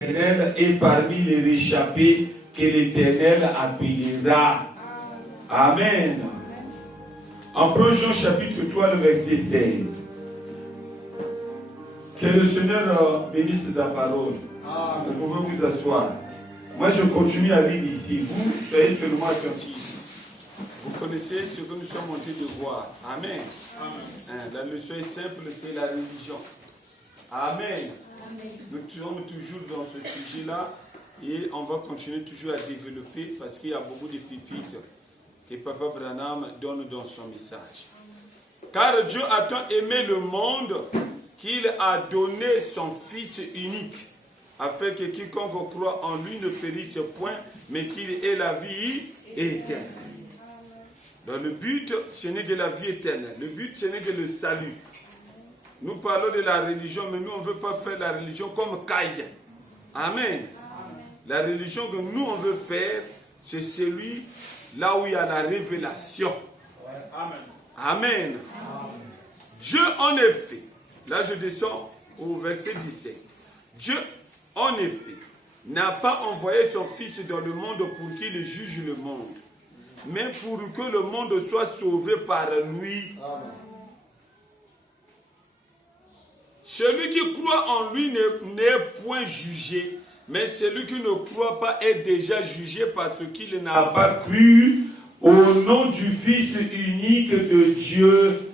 l'Éternel est parmi les réchappés que l'Éternel appellera. Amen. En 1 Jean chapitre 3, le verset 16. Que le Seigneur bénisse sa parole. Vous pouvez vous asseoir. Moi, je continue à lire ici. Vous, soyez seulement attentifs. Vous connaissez ce que nous sommes montés de voir. Amen. Amen. La leçon est simple, c'est la religion. Amen. Amen. Nous sommes toujours dans ce sujet-là et on va continuer toujours à développer parce qu'il y a beaucoup de pépites que Papa Branham donne dans son message. Car Dieu a tant aimé le monde qu'il a donné son Fils unique, afin que quiconque croit en lui ne périsse point, mais qu'il ait la vie éternelle. Donc le but, ce n'est que la vie éternelle. Le but, ce n'est que le salut. Nous parlons de la religion, mais nous, on ne veut pas faire la religion comme Caïn. Amen. La religion que nous, on veut faire, c'est celui là où il y a la révélation. Amen. Amen. Dieu, en effet, là je descends au verset 17. Dieu, en effet, n'a pas envoyé son Fils dans le monde pour qu'il juge le monde, mais pour que le monde soit sauvé par lui. Amen. Celui qui croit en lui n'est point jugé, mais celui qui ne croit pas est déjà jugé parce qu'il n'a pas cru au nom du Fils unique de Dieu.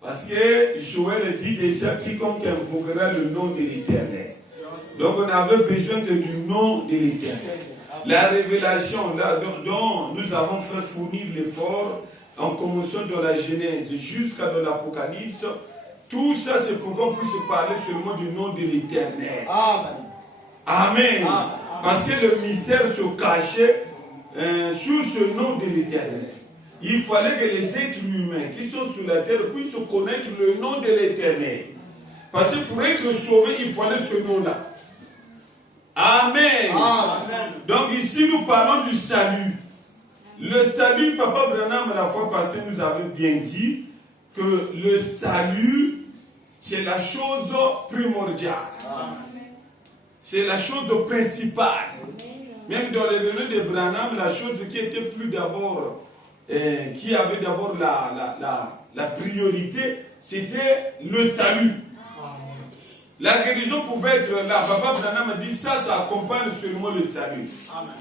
Parce que Joël dit déjà quiconque invoquera le nom de l'Éternel. Donc on avait besoin du nom de l'Éternel. La révélation là, dont nous avons fait fournir l'effort en commençant dans la Genèse jusqu'à dans l'Apocalypse, tout ça c'est pour qu'on puisse parler seulement du nom de l'Éternel. Amen. Amen. Amen. Parce que le mystère se cachait sous ce nom de l'Éternel. Il fallait que les êtres humains qui sont sur la terre puissent connaître le nom de l'Éternel. Parce que pour être sauvé, il fallait ce nom-là. Amen. Amen. Donc ici, nous parlons du salut. Le salut, Papa Branham, la fois passée, nous avait bien dit que le salut, c'est la chose primordiale. Amen. C'est la chose principale. Même dans les données de Branham, la chose qui était plus d'abord, qui avait d'abord la priorité, c'était le salut. La guérison pouvait être là. Papa Branham dit ça accompagne seulement le salut. Amen.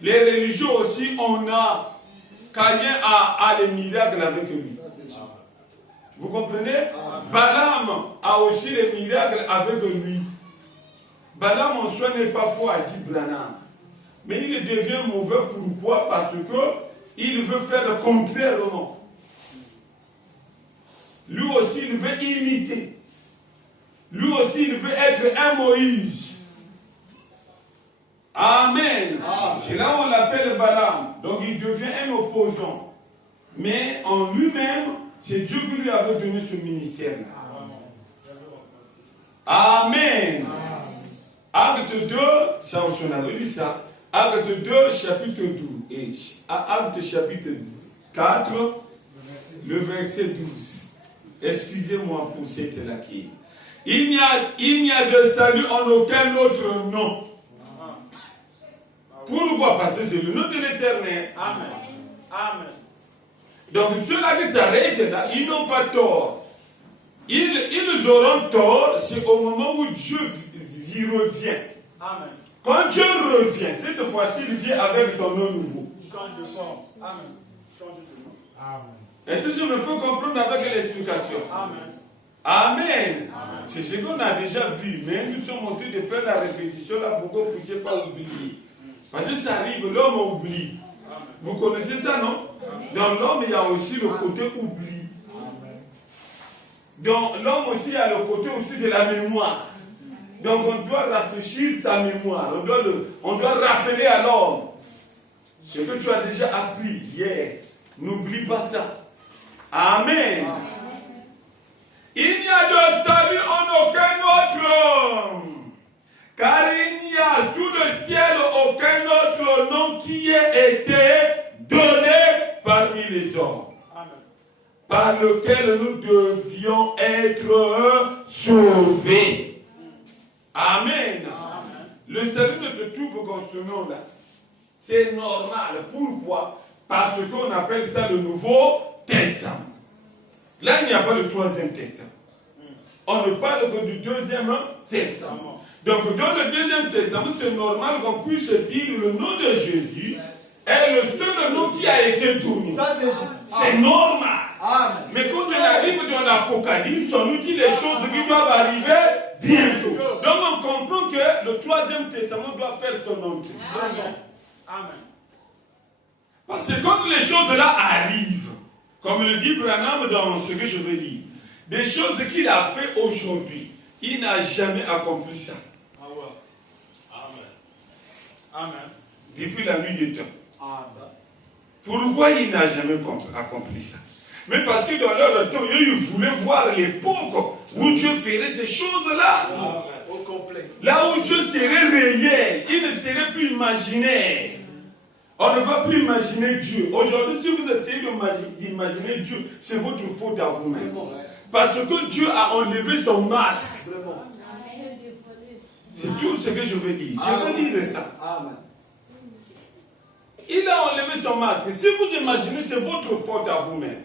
Les religions aussi, on a Caïn a les miracles avec lui. Vous comprenez? Amen. Balaam a aussi les miracles avec lui. Balaam en soi n'est pas faux, a dit Branham. Mais il devient mauvais. Pourquoi? Parce qu'il veut faire le contrairement. Lui aussi, il veut imiter. Lui aussi, il veut être un Moïse. Amen. C'est là où on l'appelle Balaam. Donc, il devient un opposant. Mais en lui-même, c'est Dieu qui lui avait donné ce ministère-là. Amen. Acte 2, ça on avait lu ça. Acte 2, chapitre 12. Et Acte chapitre 4, le verset 12. Excusez-moi pour cette laquille. Il n'y a de salut en aucun autre nom. Pourquoi? Parce que c'est le nom de l'Éternel. Amen. Amen. Donc ceux-là qui s'arrêtent là, ils n'ont pas tort. Ils auront tort, c'est au moment où Dieu y revient. Amen. Quand Dieu revient, cette fois-ci, il vient avec son nom nouveau. Change de forme. Amen. Change de nom. Amen. Est-ce que je me fais comprendre avec l'explication? Amen. Amen. Amen. C'est ce qu'on a déjà vu, mais nous sommes en train de faire la répétition là pour que vous ne puissiez pas oublier. Parce que ça arrive, l'homme oublie. Amen. Vous connaissez ça, non? Amen. Dans l'homme, il y a aussi le côté oubli. Amen. Dans l'homme aussi, il y a le côté aussi de la mémoire. Donc on doit rafraîchir sa mémoire. On doit rappeler à l'homme ce que tu as déjà appris hier. N'oublie pas ça. Amen. Amen. Il n'y a de salut en aucun autre, car il n'y a sous le ciel aucun autre nom qui ait été donné parmi les hommes, amen, par lequel nous devions être sauvés. Amen. Amen. Le salut ne se trouve qu'en ce nom-là. C'est normal. Pourquoi? Parce qu'on appelle ça le Nouveau Testament. Là, il n'y a pas le Troisième Testament. On ne parle que du Deuxième Testament. Donc, dans le Deuxième Testament, c'est normal qu'on puisse dire le nom de Jésus est le seul nom qui a été donné. C'est normal. Amen. Mais quand on arrive dans l'Apocalypse, on nous dit les choses qui doivent arriver bientôt. Donc, on comprend que le Troisième Testament doit faire son entrée. Amen. Amen. Parce que quand les choses-là arrivent, comme le dit Branham dans ce que je veux dire, des choses qu'il a fait aujourd'hui, il n'a jamais accompli ça. Amen. Amen. Depuis la nuit des temps. Amen. Pourquoi il n'a jamais accompli ça? Mais parce que dans leur temps, ils voulaient voir l'époque où Dieu ferait ces choses-là. Là où Dieu serait réel, il ne serait plus imaginaire. On ne va plus imaginer Dieu. Aujourd'hui, si vous essayez d'imaginer Dieu, c'est votre faute à vous-même. Parce que Dieu a enlevé son masque. C'est tout ce que je veux dire. Je veux dire ça. Il a enlevé son masque. Si vous imaginez, c'est votre faute à vous-même.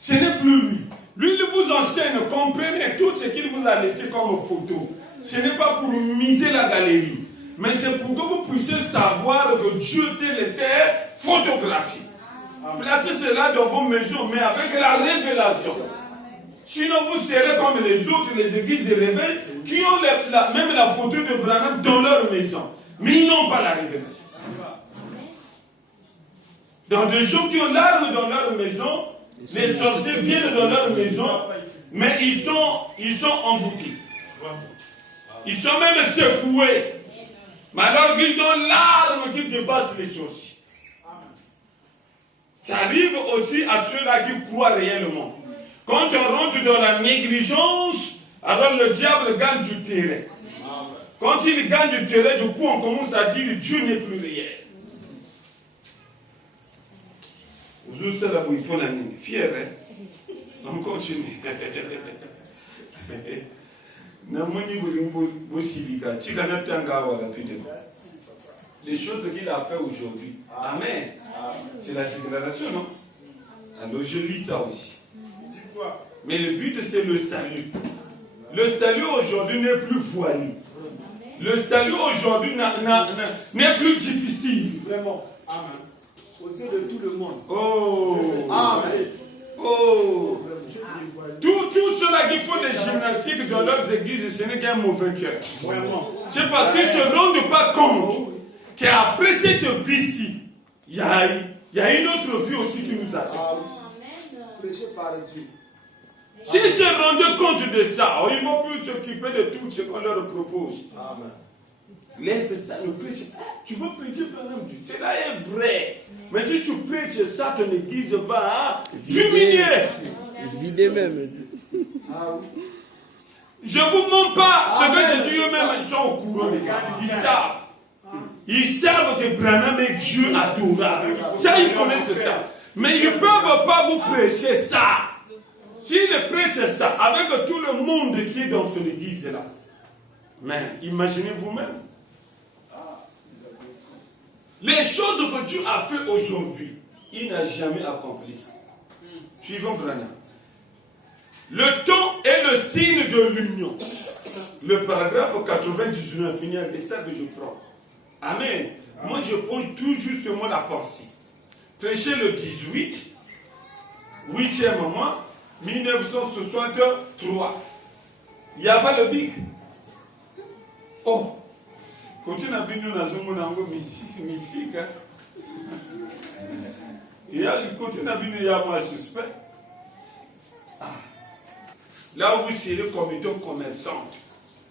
Ce n'est plus lui. Lui, il vous enseigne, comprenez tout ce qu'il vous a laissé comme photo. Ce n'est pas pour miser la galerie. Mais c'est pour que vous puissiez savoir que Dieu s'est laissé photographier. Placez cela dans vos maisons, mais avec la révélation. Sinon, vous serez comme les autres, les églises de réveil, qui ont même la photo de Branham dans leur maison. Mais ils n'ont pas la révélation. Dans des gens qui ont l'arme dans leur maison, les sorciers viennent dans leur maison, mais ils sont envoûtés. Ils sont même secoués. Mais alors qu'ils ont l'arme qui dépasse les sorciers. Ça arrive aussi à ceux-là qui croient réellement. Quand on rentre dans la négligence, alors le diable gagne du terrain. Quand il gagne du terrain, du coup, on commence à dire Dieu n'est plus réel. Vous aussi, là, vous prenez une fière, hein? On continue. Les choses qu'il a fait aujourd'hui. Amen. C'est la déclaration, non? Alors je lis ça aussi. Mais le but, c'est le salut. Le salut aujourd'hui n'est plus voilé. Le salut aujourd'hui n'est plus difficile. Vraiment. Amen. Aux yeux de tout le monde. Oh. Amen. Oh. Tous ceux-là qui font des gymnastiques dans leurs églises, ce n'est qu'un mauvais cœur. Vraiment. C'est parce qu'ils ne se rendent pas compte qu'après cette vie-ci, il y a une autre vie aussi qui nous attend. Prêché par Dieu. S'ils se rendent compte de ça, ils ne vont plus s'occuper de tout ce qu'on leur propose. Amen. Laisse ça, ne prêche. Tu veux prêcher par exemple Dieu. Cela est vrai. Mais si tu prêches ça, ton église va diminuer. Vider même. Je ne vous mens pas. Ce que j'ai dit eux-mêmes, ils sont au courant de ça. Ils savent. Ils savent que Branham est Dieu adorable. Ça, ils connaissent ça. Mais ils ne peuvent pas vous prêcher ça. S'ils prêchent ça avec tout le monde qui est dans cette église-là. Mais imaginez vous-même. Les choses que Dieu a fait aujourd'hui, il n'a jamais accompli ça. Suivons Branham. Le temps est le signe de l'union. Le paragraphe 99 finit avec ça que je prends. Amen. Moi, je pose toujours sur moi la pensée. Prêcher le 18, 8e mois, 1963. Il n'y a pas le bic. Oh, continue à venir dans un mystique. Il continue à venir, il y a un suspect. Là où vous serez comme étant commerçante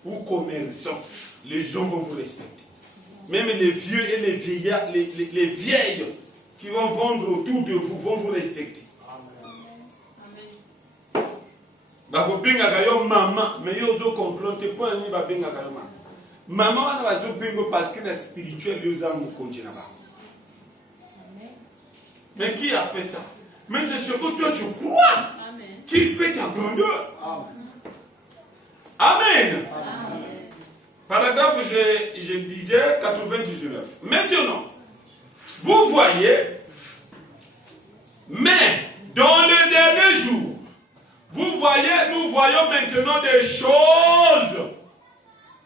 ou commerçant, les gens vont vous respecter. Même les vieux et les vieillards, les vieilles qui vont vendre autour de vous vont vous respecter. Maman, mais ils ont compris, maman, on va parce que la spirituelle, ils ont mais qui a fait ça? Mais c'est ce que toi tu crois qui fait ta grandeur. Amen. Amen. Paragraphe, je disais 99. Maintenant, vous voyez, mais dans le dernier jour, vous voyez, nous voyons maintenant des choses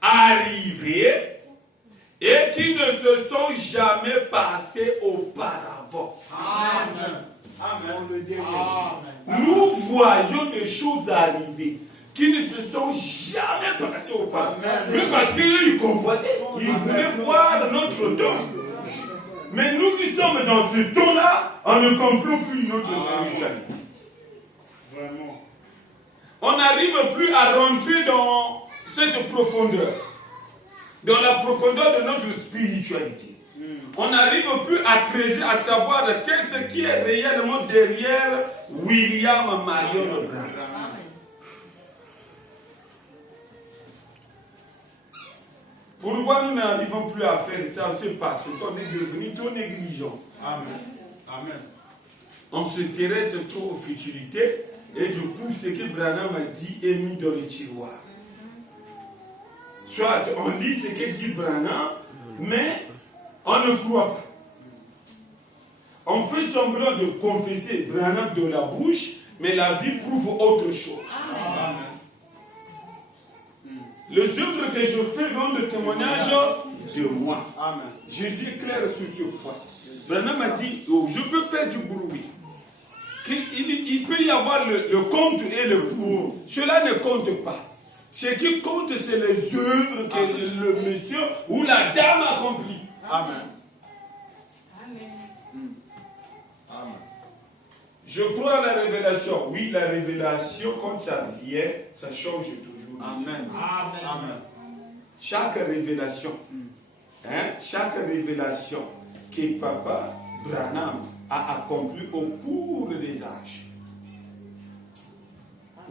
arriver et qui ne se sont jamais passées auparavant. Amen. Amen. Nous voyons des choses arriver qui ne se sont jamais passées auparavant. Mais parce qu'ils convoitaient, ils voulaient voir notre temps. Mais nous qui sommes dans ce temps-là, on ne comprend plus notre spiritualité. Vraiment. On n'arrive plus à rentrer dans cette profondeur, dans la profondeur de notre spiritualité. On n'arrive plus à creuser, à savoir qu'est-ce qui est réellement derrière William Marion Branham. Pourquoi nous n'arrivons plus à faire ça? C'est parce qu'on est devenu trop négligent. Amen. Amen. On s'intéresse trop aux futilités et du coup, ce que Branham a dit est mis dans le tiroir. Soit on lit ce que dit Branham, mais on ne croit pas. On fait semblant de confesser Branham de la bouche, mais la vie prouve autre chose. Amen. Les œuvres que je fais rendent témoignage de moi. Amen. Jésus est clair sur ce point. Branham a dit, oh, je peux faire du bruit. Il peut y avoir le contre et le pour. Cela ne compte pas. Ce qui compte, c'est les œuvres que le monsieur ou la dame accomplit. Amen. Amen. Je crois à la révélation. Oui, la révélation, quand ça vient, ça change toujours. Amen. Amen. Amen. Chaque révélation, chaque révélation que Papa Branham a accomplie au cours des âges,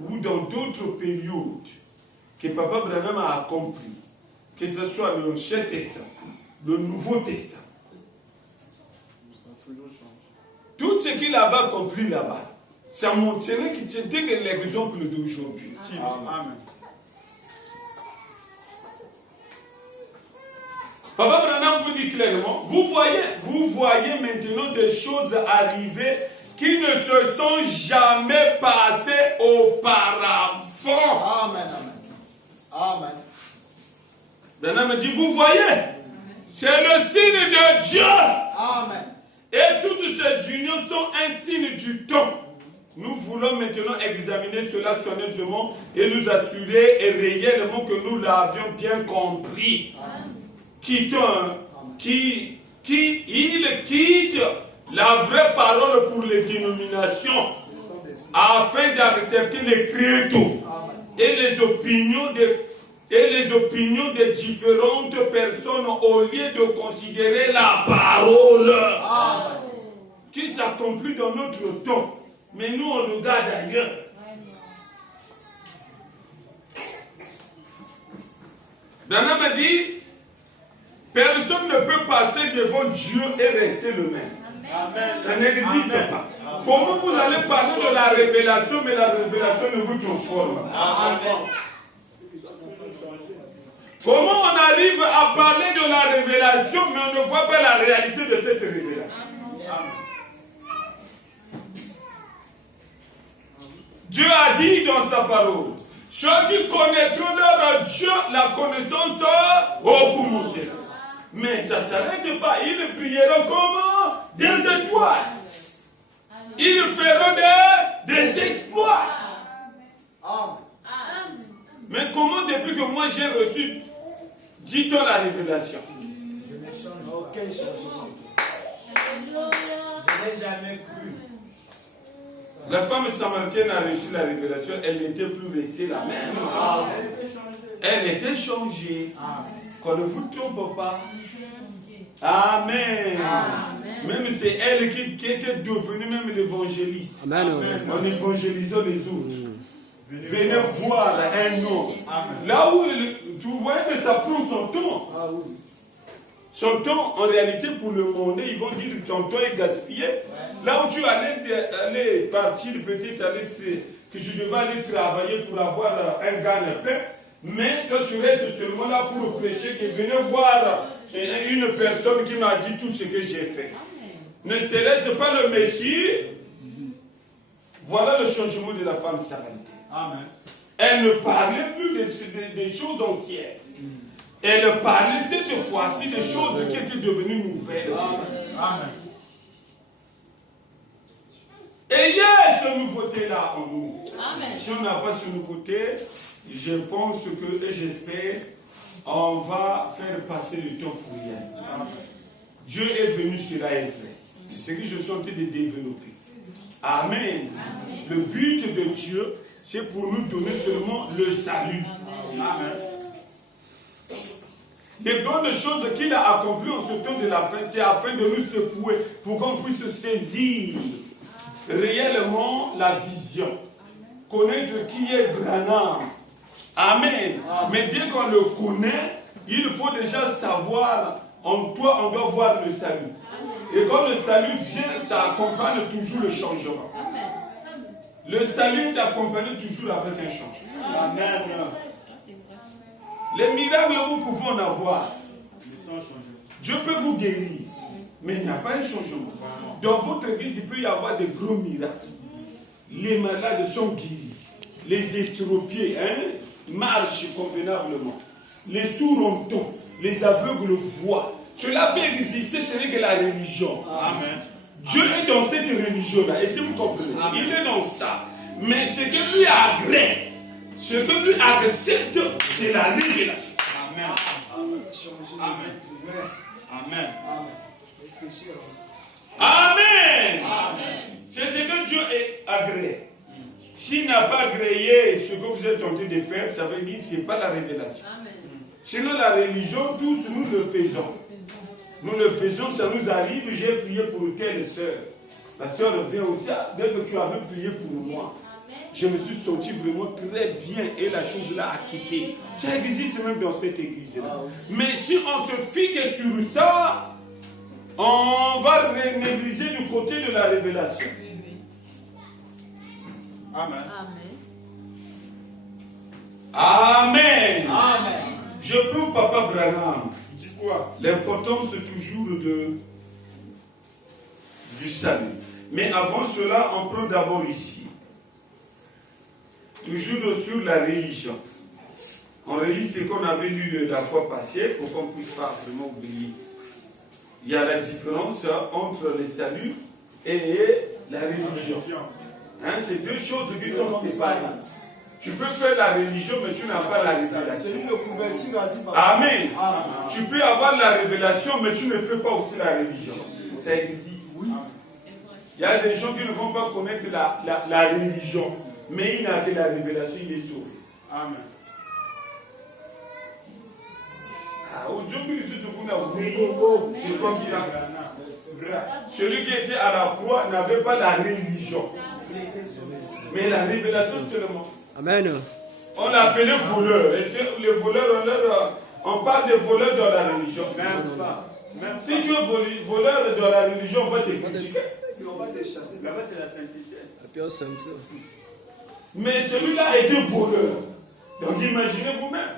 ou dans d'autres périodes que Papa Branham a accompli, que ce soit l'Ancien Testament, le Nouveau Testament, tout ce qu'il avait accompli là-bas, ça montrait que c'était que l'exemple d'aujourd'hui. Amen. Papa Branham vous dit clairement, vous voyez maintenant des choses arriver qui ne se sont jamais passées auparavant. Amen. Amen. Branham dit, vous voyez, c'est le signe de Dieu. Amen. Et toutes ces unions sont un signe du temps. Nous voulons maintenant examiner cela soigneusement et nous assurer et réellement que nous l'avions bien compris. Quittons, il quitte la vraie parole pour les dénominations afin d'accepter les credos et les opinions de différentes personnes au lieu de considérer la parole qui s'accomplit dans notre temps. Mais nous, on regarde ailleurs. Branham a dit, personne ne peut passer devant Dieu et rester le même. Amen. Ça n'existe pas. Comment vous allez parler de la révélation, mais la révélation ne vous transforme? Amen. Comment on arrive à parler de la révélation, mais on ne voit pas la réalité de cette révélation? Dieu a dit dans sa parole, ceux qui connaîtront leur Dieu, la connaissance augmentera. Mais ça ne s'arrête pas. Ils prieront comme des étoiles. Ils feront des exploits. Mais comment depuis que moi j'ai reçu, dit-on la révélation? Je ne change aucun changement. Je n'ai jamais cru. La femme samaritaine a reçu la révélation, elle n'était plus restée la même. Elle était changée. Qu'on ne vous trompe pas. Amen. Même c'est elle qui était devenue même l'évangéliste. Amen. En évangélisant les autres. Venez voir un homme. Là où tu vois que ça prend son temps. Son temps, en réalité, pour le monde, ils vont dire que ton temps est gaspillé. Là où tu allais partir, peut-être que je devais aller travailler pour avoir un gagne-pain. Mais quand tu restes seulement là pour prêcher, que venez voir une personne qui m'a dit tout ce que j'ai fait. Ne serait-ce pas le Messie? Voilà le changement de la femme samaritaine. Amen. Elle ne parlait plus des choses anciennes. Elle parlait cette fois-ci des choses qui étaient devenues nouvelles. Amen. Et il y a cette nouveauté-là en nous. Amen. Si on n'a pas cette nouveauté, je pense que, et j'espère, on va faire passer le temps pour rien. Amen. Dieu est venu, cela est vrai. C'est ce que je suis en train de développer. Amen. Amen. Le but de Dieu, c'est pour nous donner seulement le salut. Amen. Les grandes choses qu'il a accomplies en ce temps de la fin, c'est afin de nous secouer, pour qu'on puisse saisir réellement la vision. Connaître qui est Branham. Amen. Mais dès qu'on le connaît, il faut déjà savoir, en toi, on doit voir le salut. Et quand le salut vient, ça accompagne toujours le changement. Amen. Le salut est accompagné toujours avec un changement. Amen. Les miracles, vous pouvez en avoir. Dieu peut vous guérir, mais il n'y a pas un changement. Dans votre église, il peut y avoir des gros miracles. Les malades sont guéris. Les estropiés marchent convenablement. Les sourds entendent. Les aveugles voient. Cela peut exister, ce n'est que la religion. Amen. Dieu est dans cette religion-là. Et si vous comprenez, Amen. Il est dans ça. Mais ce que lui agrée, ce que lui accepte, c'est la révélation. Amen. Amen. Amen. Amen. Amen. C'est ce que Dieu est agréé. S'il n'a pas agréé ce que vous êtes en train de faire, ça veut dire que ce n'est pas la révélation. Amen. Sinon, la religion, tous nous le faisons. Nous le faisons, ça nous arrive. J'ai prié pour telle sœur. La sœur vient aussi. Dès que tu avais prié pour moi, je me suis senti vraiment très bien et la chose là a quitté. Ça existe même dans cette église-là. Mais si on se fixe sur ça, on va négliger du côté de la révélation. Amen. Amen. Amen. Je prends Papa Branham. Dis quoi? L'importance toujours du salut. Mais avant cela, on prend d'abord ici. Toujours sur la religion. On relit ce qu'on avait lu la fois passée pour qu'on ne puisse pas vraiment oublier. Il y a la différence entre le salut et la religion. C'est deux choses qui sont séparées. Tu peux faire la religion, mais tu n'as pas la révélation. Amen. Tu peux avoir la révélation, mais tu ne fais pas aussi la religion. Ça existe. Il y a des gens qui ne vont pas connaître la religion. Mais il n'a que la révélation, il est sauvé. Amen. C'est comme ça. Celui qui était à la croix n'avait pas la religion. Mais la révélation seulement. Amen. On l'appelait voleur. Et les voleurs, on parle de voleurs dans la religion. Même pas. Si tu es voleur dans la religion, on va te critiquer. On va te chasser. Là-bas, c'est la sainteté. Mais celui-là était voleur. Donc imaginez vous-même.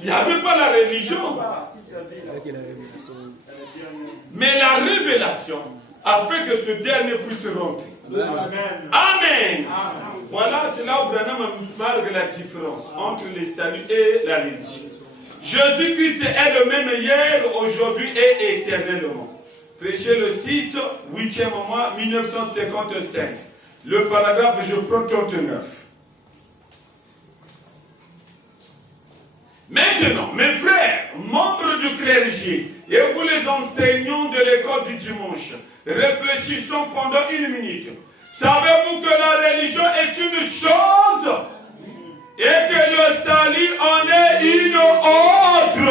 Il n'y avait pas la religion. Mais la révélation a fait que ce dernier puisse rentrer. Amen. Amen. Voilà, c'est là où Branham marque la différence entre le salut et la religion. Jésus-Christ est le même hier, aujourd'hui et éternellement. Prêchez le 6, 8e mois, 1955. Le paragraphe, je prends 39. Maintenant, mes frères, membres du clergé, et vous les enseignants de l'école du dimanche, réfléchissons pendant une minute. Savez-vous que la religion est une chose et que le salut en est une autre?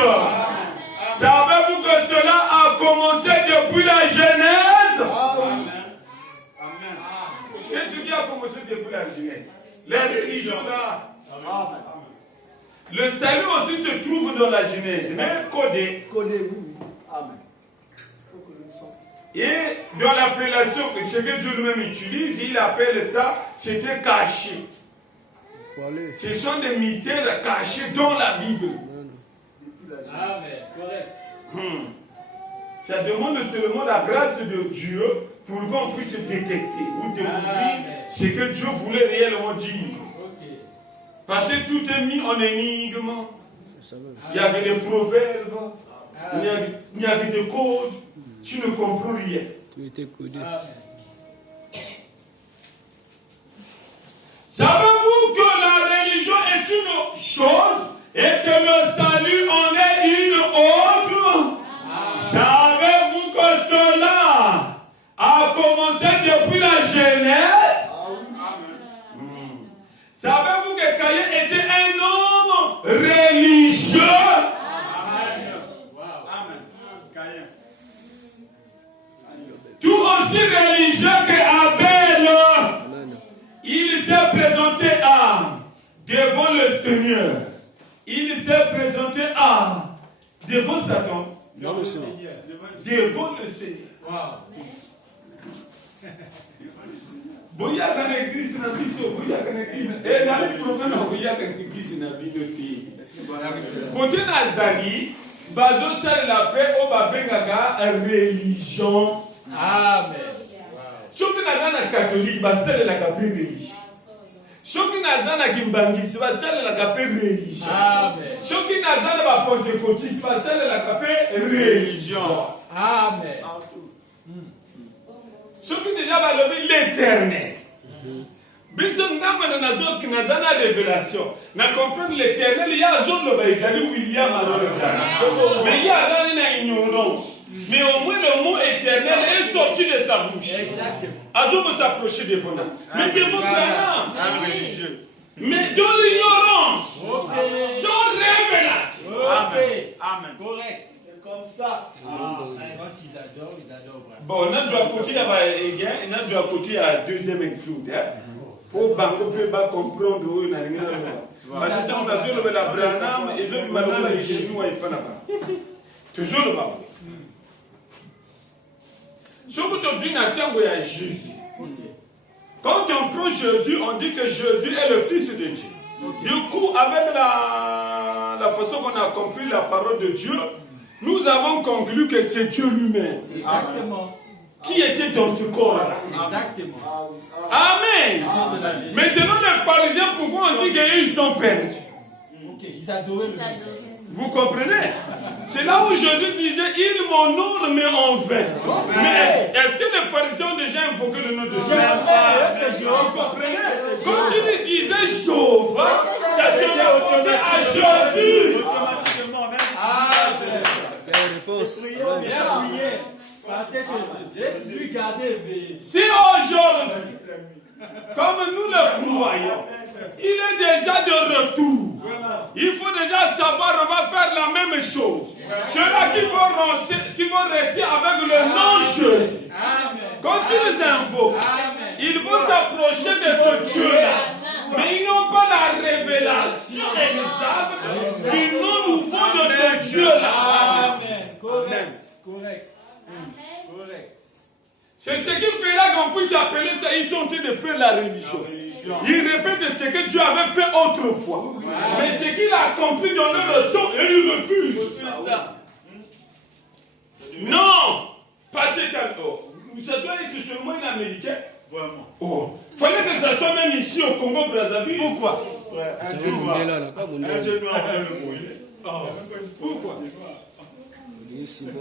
Savez-vous que cela a commencé depuis la Genèse? Qu'est-ce qui a commencé depuis la Genèse? La religion là. Le salut aussi se trouve dans la Genèse, même codé. Codé, oui. Amen. Et dans l'appellation, ce que Dieu lui-même utilise, il appelle ça, c'était caché. Ce sont des mystères cachés dans la Bible. Amen. Correct. Ça demande seulement la grâce de Dieu pour qu'on puisse détecter ou découvrir ce que Dieu voulait réellement dire. Parce que tout est mis en énigme. Il y avait des proverbes, il y avait des codes. Tu ne comprends rien. Tout était codé. Savez-vous que la religion est une chose et que le salut en est une autre? Savez-vous que cela a commencé depuis la Genèse? Savez-vous que Caïn était un homme religieux? Tout aussi religieux qu'Abel. Il s'est présenté devant le Seigneur. Il s'est présenté devant Satan. Devant le Seigneur. Devant le Seigneur. Boya kana église na biso, boya kana église. Et dans le problème na boya kana église na biso ti. Côté Nazari, bazo sala la paix au babengaka religion. Amen. Soki nazana catholique basala la paix religion. Soki nazana kimbangisi basala la paix religion. Amen. Soki nazana ba pentecôtiste basala la paix religion. Amen. Ce qui déjà va lever l'éternel. Dans la révélation, na comprendre l'éternel, il y a un jour le William mais il y a une ignorance. Mais au moins le mot éternel est sorti de sa bouche. Exactement. Azou veut s'approcher de vous. Mais que vous mais dans l'ignorance, sans révélation. Amen. Correct. Comme ça. Quand ils adorent. Bon, on a dû côté à deuxième include. Faut pas comprendre où il y a parce que on a vu le Branham et le Madame et chez nous et pas là-bas. Toujours le bas. Ce que tu dis n'attends à Jésus. Quand on prend Jésus, on dit que Jésus est le Fils de Dieu. Du coup, avec la façon qu'on a compris la parole de Dieu, nous avons conclu que c'est Dieu lui-même. Exactement. Qui était dans ce corps-là. Exactement. Amen. Maintenant, les pharisiens, pourquoi on dit qu'ils sont perdus? Ok, ils adoraient le Vous comprenez? C'est là où Jésus disait, ils m'honorent mais en vain. Mais est-ce que les pharisiens ont déjà invoqué le nom de Dieu? Vous comprenez? Quand il disait Jéhovah, ça se répondait à Jésus. Automatiquement, même Réponse. Si aujourd'hui, comme nous le croyons, il est déjà de retour. Il faut déjà savoir, on va faire la même chose. Ceux-là qui vont rester avec le nom Jésus. Quand ils invoquent, ils vont s'approcher de ce Dieu-là. Mais ils n'ont pas la révélation exacte du nom nouveau de ce Dieu-là. Amen. Correct. C'est ce qui fera qu'on puisse appeler ça. Ils sont en train de faire la religion. Ils répètent ce que Dieu avait fait autrefois. Mais ce qu'il a accompli dans leur temps, et ils refusent. Non! Parce que ça doit être seulement un Américain. Vraiment. Oh. Fallait que ça soit même ici au Congo-Brazzaville. Pourquoi? Un genou noir, on le brûler. Pourquoi?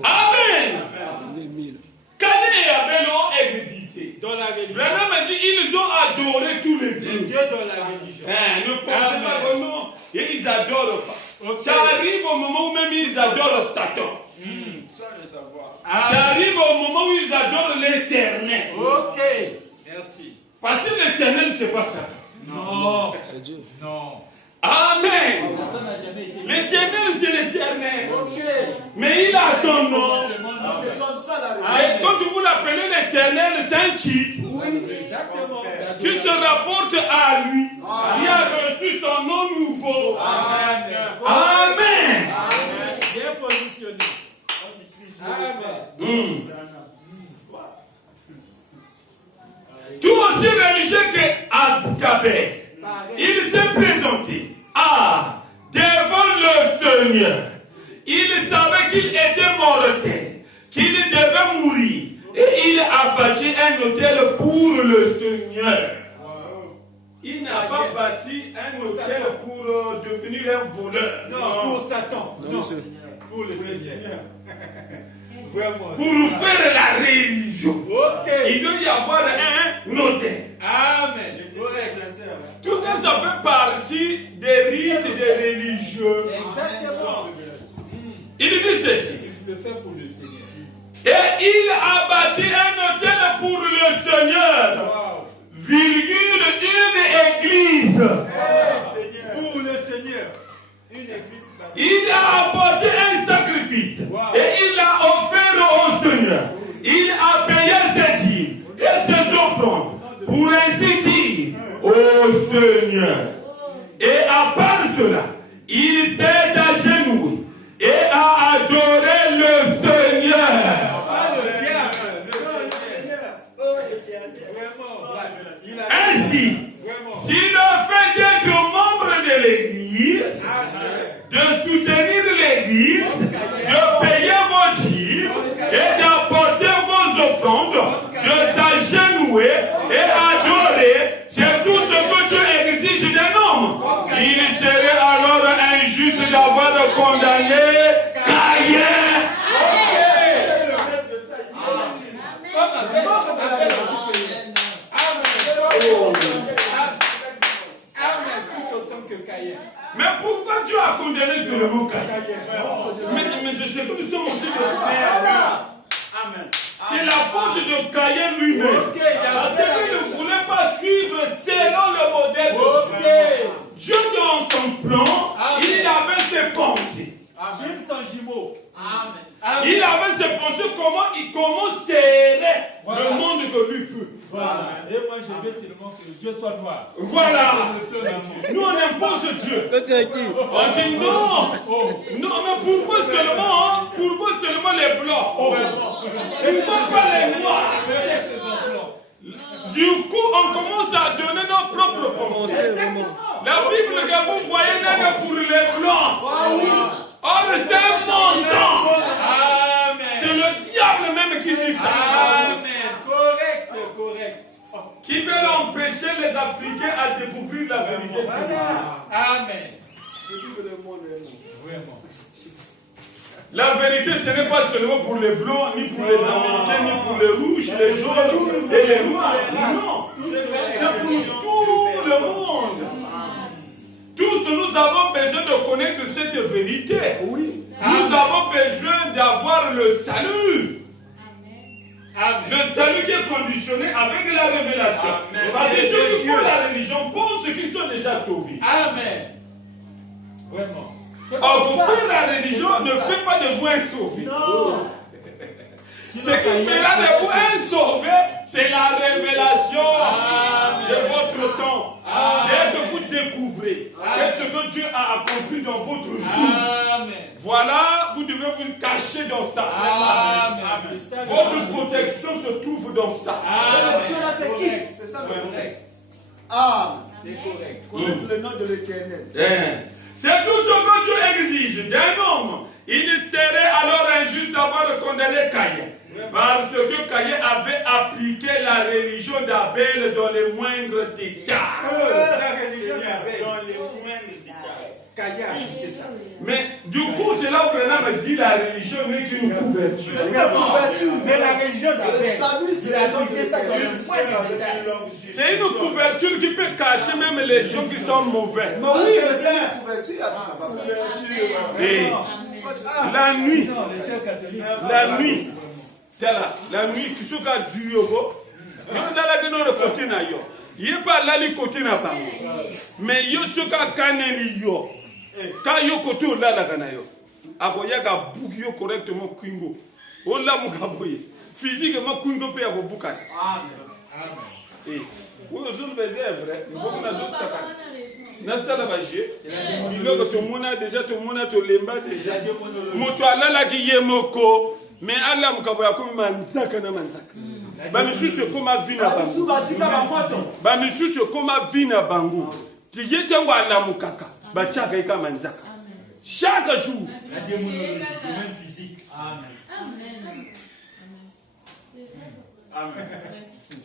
Amen! Amen. Caïn et Abel ont existé. Dans la religion. Vraiment, dit, ils ont adoré tous les deux. Les deux dans la religion. Ne pensez pas vraiment. Et ils adorent pas. Okay. Ça arrive au moment où même ils adorent Satan. Sans le savoir. Ça arrive au moment où ils adorent l'éternel. Ok. Merci. Parce que l'éternel, c'est pas Satan. Non. C'est Dieu. Non. Amen. Satan n'a jamais été. L'éternel, c'est l'éternel. Ok. Mais il a son nom. C'est comme ça la religion. Et quand vous l'appelez l'éternel, c'est un type. Oui, exactement. Qui se rapporte à lui. Il a reçu son nom nouveau. Amen. Amen. Bien positionné. Amen. Tout aussi religieux qu'Abel. Il s'est présenté devant le Seigneur. Il savait qu'il était mortel, qu'il devait mourir. Et il a bâti un hôtel pour le Seigneur. Il n'a pas bâti un hôtel pour devenir un voleur. Non, pour Satan. Non, monsieur. Pour le Seigneur. Pour faire la religion. Il doit y avoir un hôtel. Amen. Tout ça, ça fait partie des rites des religieux. Exactement. Il dit ceci. Il le fait pour le Seigneur. Et il a bâti un hôtel pour le Seigneur. Virgule, une église. Pour le Seigneur. Une église. Il a apporté un sacrifice. Et il l'a offert au Seigneur. Il a payé ses dîmes et ses offrandes. Pour ainsi dire au Seigneur. Et à part cela, il s'est agenouillé et a adoré le Seigneur. Ainsi, si le fait d'être membre de l'Église, de soutenir l'Église, de payer vos dîmes et d'apporter vos offrandes, de s'agenouiller et adorer, c'est tout ce que Dieu exige d'un homme. Il serait alors injuste d'avoir condamné Caïn. Mais pourquoi Dieu a condamné seulement Caïn? Mais je sais que nous sommes montés de quoi? C'est la faute de Caïn lui-même. Parce qu'il ne voulait pas suivre selon le modèle de Dieu. Dieu, dans son plan, il avait ses pensées. Il avait ses pensées comment serait le monde que lui fut. Voilà. Et moi, je veux seulement que Dieu soit noir. Voilà. Nous, on impose Dieu. On dit non. Non, mais pourquoi seulement les blancs? Pourquoi pas les noirs? Du coup, on commence à donner nos propres pensées. La Bible que vous voyez n'est que pour les blancs. Or, c'est un mensonge. C'est le diable même qui dit ça. Amen. Correct. Qui veut empêcher les Africains à découvrir la vérité. Amen. La vérité, ce n'est pas seulement pour les blancs, ni pour les Américains, ni pour les rouges, les jaunes et les noirs. Non, c'est pour tout le monde. Tous nous avons besoin de connaître cette vérité. Nous avons besoin d'avoir le salut. Le salut qui est conditionné avec la révélation. Parce que ceux qui font la religion pensent qu'ils sont déjà sauvés. Amen. Vraiment. Or, pour faire la religion ne fait pas de vous un sauvé. Non. Ce qui fera de vous un sauvé, c'est la révélation de votre temps. Dès que vous découvrez ce que Dieu a accompli dans votre jour, voilà, vous devez vous cacher dans ça. Votre protection se trouve dans ça. Dieu là, c'est qui? C'est ça le correct. C'est correct. Connaître le nom de l'Éternel. C'est tout ce que Dieu exige d'un homme. Il serait alors injuste d'avoir condamné Caïn. Parce que Caïn avait appliqué la religion d'Abel dans les moindres détails. La religion d'Abel dans les moindres détails. Caïn a appliqué ça. Mais du coup, c'est là où Brenham dit la religion n'est qu'une couverture. C'est une couverture. Mais la religion d'Abel, le salut, c'est il a appliqué ça dans les moindres détails. C'est une couverture qui peut cacher même les gens qui sont mauvais. Mais oui, mais c'est une couverture. Et la nuit, la nuit, la nuit, qui se gagne du yogo, il y a le côté na yo. Il y a pas là le côté na bango. Mais yo se ka kaneli yo. Quand yo côté là la kana yo. Aboya ga bugi yo correctement kwingo. O la mu ka boye. Physiquement kwingo pe ya go buka. Amen. Eh. Vous nous besoin vrai. Nous avons d'autres sacs. Nasa la baje. Il logo to mona déjà to mona to lemba déjà. Moto alala ki yemoko. Mais Allah mukaboya ko manzaka na manzaka. Ba misusu koma vina bangu. Ba misusu koma vina bangu. Chaque jour. La démonologie, domaine physique. Amen. Amen.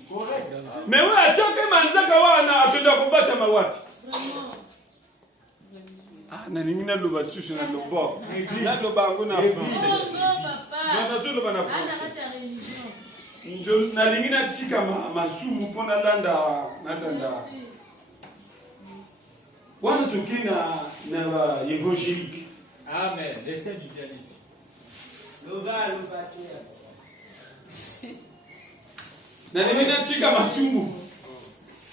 Correct. Mais oui, à chaque manzaka wana atenda kubata mawapi. Ah, na ningina loba tsushi na lobo. Na loba ngona France. Na loba na France. Na lingina tika masumu pona landa na landa. Wana tukina na évangélique. Amen. Les saints du dialogue. Loba. Na lingina tika masumu.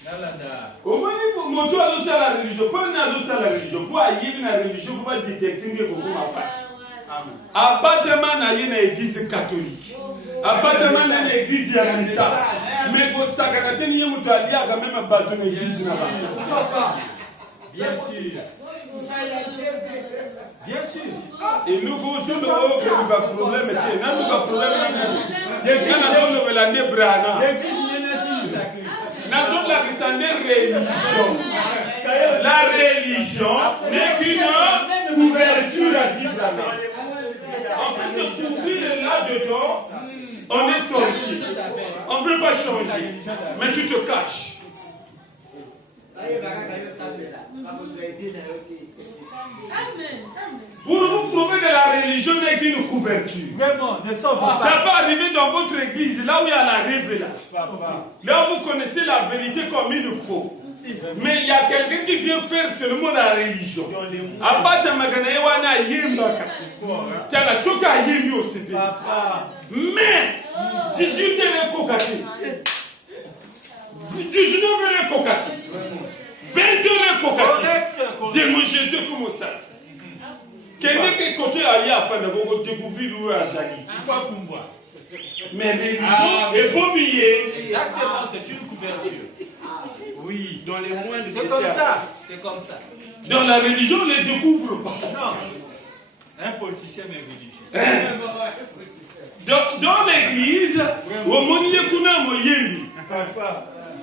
Nalanda. Omoni moto azo la religion, pour na azo la religion, pour ayer na religion pour pas détecter que beaucoup ma passe. Amen. Appartement na yena église catholique. Appartement na église ya misa. Mais faut sakana teni muto alia quand même bateau na église na ba. Bien sûr. Bien sûr. Et nous vous sommes au problème c'est na nous problème na. L'église na le belande brana. L'église n'est pas sacrée. La religion n'est qu'une ouverture à Dieu. On peut te couvrir là-dedans, on est sorti. On ne veut pas changer, mais tu te caches. Pour vous prouver que la religion n'est qu'une couverture. Vraiment, ne sommes pas. Ça peut arriver dans votre église, là où il y a la révélation. Là où vous connaissez la vérité comme il faut. Mais il y a quelqu'un qui vient faire seulement la religion. Abata magana wana yembaka. Tiaga choka yemi au CP. Mais 18 heures kokati. 19 heures kokati. 20 heures kokati. Démon Jésus comme ça. Quelqu'un qui est côté allié afin de vous découvrir où est Azali. Il faut kumba. Mais religion est beau billet. Exactement, c'est une couverture. Oui, dans les moindres C'est comme ça. C'est comme ça. Dans la religion, on ne les découvre pas. Non. Un politicien est religieux. Dans l'église, au monier kuna moyembi.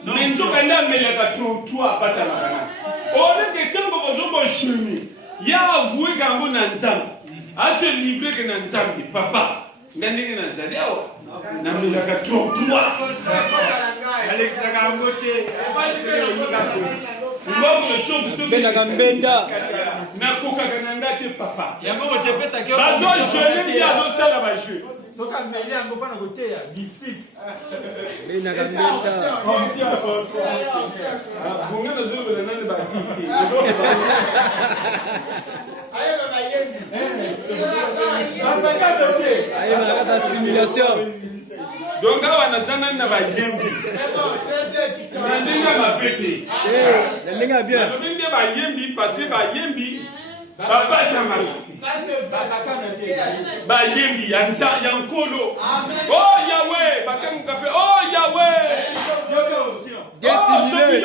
Mais ce qu'on a mis les 33 pas ta marana. On est quelqu'un qui va chemin. Il a avoué qu'il y a à se livrer que Nanzambi, papa, Nandé Nazariawa, Namilaka 33. Alexa Gambote, Benagambenda. Nakoka Kanangate, papa. Yambo Tepesa qui Bazo, je l'ai dit à nos salles à ma jeu. Soka Meli Angopa na côté mystique. Benagambenda. Bunga na zolo na nani ba kiki. Aïe, la stimulation. Donc, on a na ba yembi. Nandinga mapete. La ligne bien. Nandinga ba yembi parce que ba yembi papa kamara. Ça c'est Ba yembi yankolo. Oh Yahweh, bakam café. Oh Yahweh. Bien stimulé.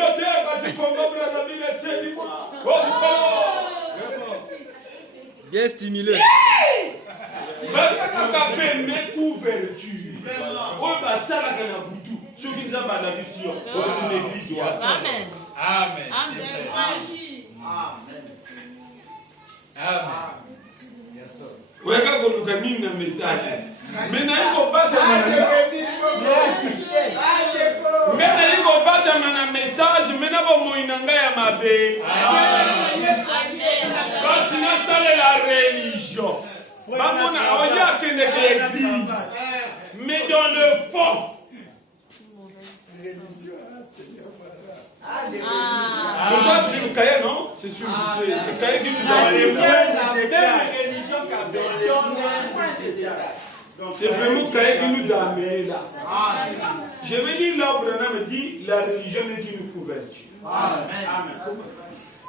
Bien stimulé. Amen. Amen. Weka koluka nini na message. Mena iko bata mana message mena bo moinanga ya mabe. Parce que c'est la religion. Bamona oya kende ke église. Mais dans le fond Nous sommes sur le cahier, non? C'est sur ce cahier qui nous a C'est vraiment le cahier qui nous a amené là. Je vais dire là où Branham dit la religion est une couverture.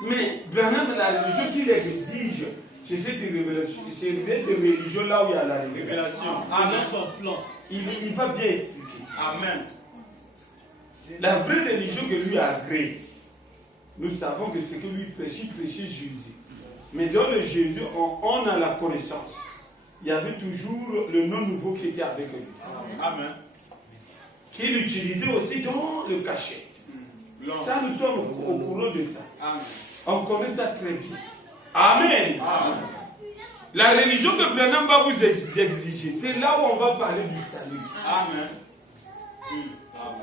Mais Branham, la religion qu'il exige, c'est cette révélation. C'est cette religion là où il y a la révélation. Amen. Son plan. Il va bien expliquer. Amen. La vraie religion que lui a créée, nous savons que ce que lui prêchait Jésus. Mais dans le Jésus, on a la connaissance. Il y avait toujours le nom nouveau qui était avec lui. Amen. Qu'il utilisait aussi dans le cachet. Ça, nous sommes au courant de ça. Amen. On connaît ça très bien. Amen. Amen. La religion que Branham va vous exiger, c'est là où on va parler du salut. Amen.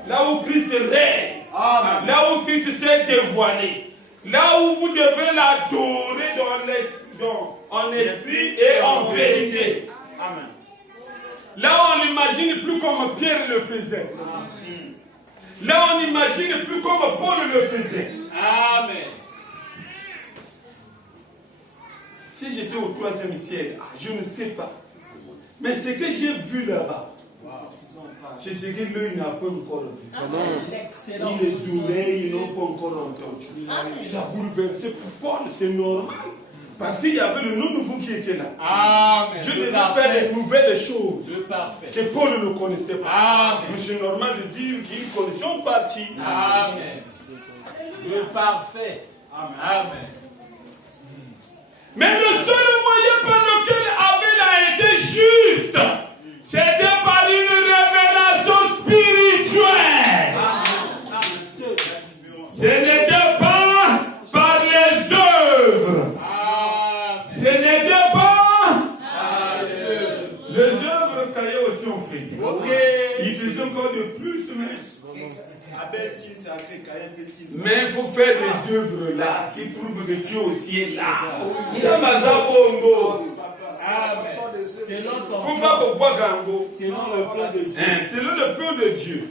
Là où Christ règne. Amen. Là où Christ s'est dévoilé. Là où vous devez l'adorer en esprit et en vérité. Amen. Là on n'imagine plus comme Pierre le faisait. Là on n'imagine plus comme Paul le faisait. Amen. Si j'étais au 3e ciel, je ne sais pas. Mais ce que j'ai vu là-bas, c'est ce que l'œil n'a pas encore vu. Et les oreilles n'ont pas encore entendu. Ça a bouleversé pour Paul, c'est normal. Parce qu'il y avait le nom nouveau qui était là. Amen. Dieu devait faire de nouvelles choses que Paul ne connaissait pas. Amen. Mais c'est normal de dire qu'il connaissait en partie. Amen. Le parfait. Amen. Mais le seul moyen par lequel Abel a été juste, c'était par une révélation spirituelle. Ce n'était pas par les œuvres. Ce n'était pas les œuvres Caïn aussi ont fait. Ils faisaient encore de plus, Abel signe sacré, Caïn peut signe. mais il faut faire des œuvres là, qui prouvent que Dieu aussi est là. Il a mazar bongo. Faut pas qu'on voit Gango. Selon le plan de Dieu. Selon le plan de Dieu.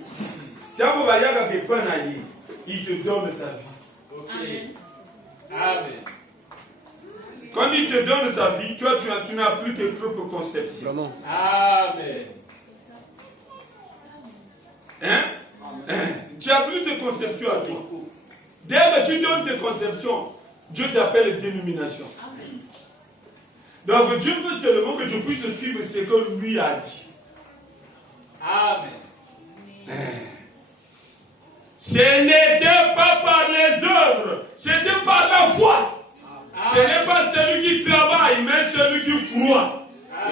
Il te donne sa vie. Amen. Quand il te donne sa vie, toi tu n'as plus tes propres conceptions. Amen. Tu n'as plus tes conceptions à toi. Dès que tu donnes tes conceptions, Dieu t'appelle dénomination. Donc Dieu veut seulement que tu puisses suivre ce que lui a dit. Amen. Ce n'était pas par les œuvres, c'était par la foi. Ce n'est pas celui qui travaille, mais celui qui croit.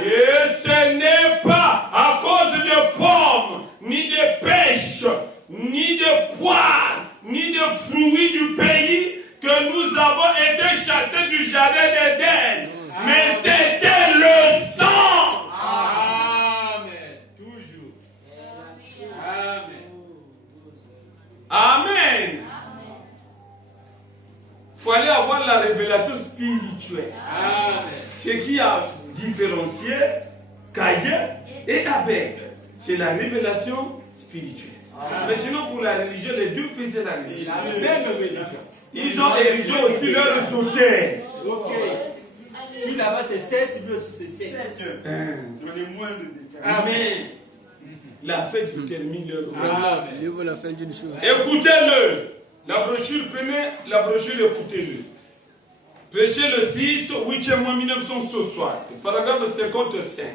Et ce n'est pas à cause de pommes, ni de pêches, ni de poires, ni de fruits du pays que nous avons été chassés du jardin d'Éden. Mais c'était le sang. Amen. Toujours. Amen. Amen. Il faut aller avoir la révélation spirituelle. Amen. Ce qui a différencié Caïn et Abel, c'est la révélation spirituelle. Mais sinon, pour la religion, les deux faisaient la religion. La même religion. Ils ont érigé aussi leur autel. Ok. Si là-bas c'est 7, nous aussi c'est 7. Dans les moindres détails. Amen. La fête termine leur ouvrage. Amen. Livre la fin d'une chose. Écoutez-le. La brochure, prenez la brochure, écoutez-le. Prêchez le 6, 8e mois 1960, paragraphe 55.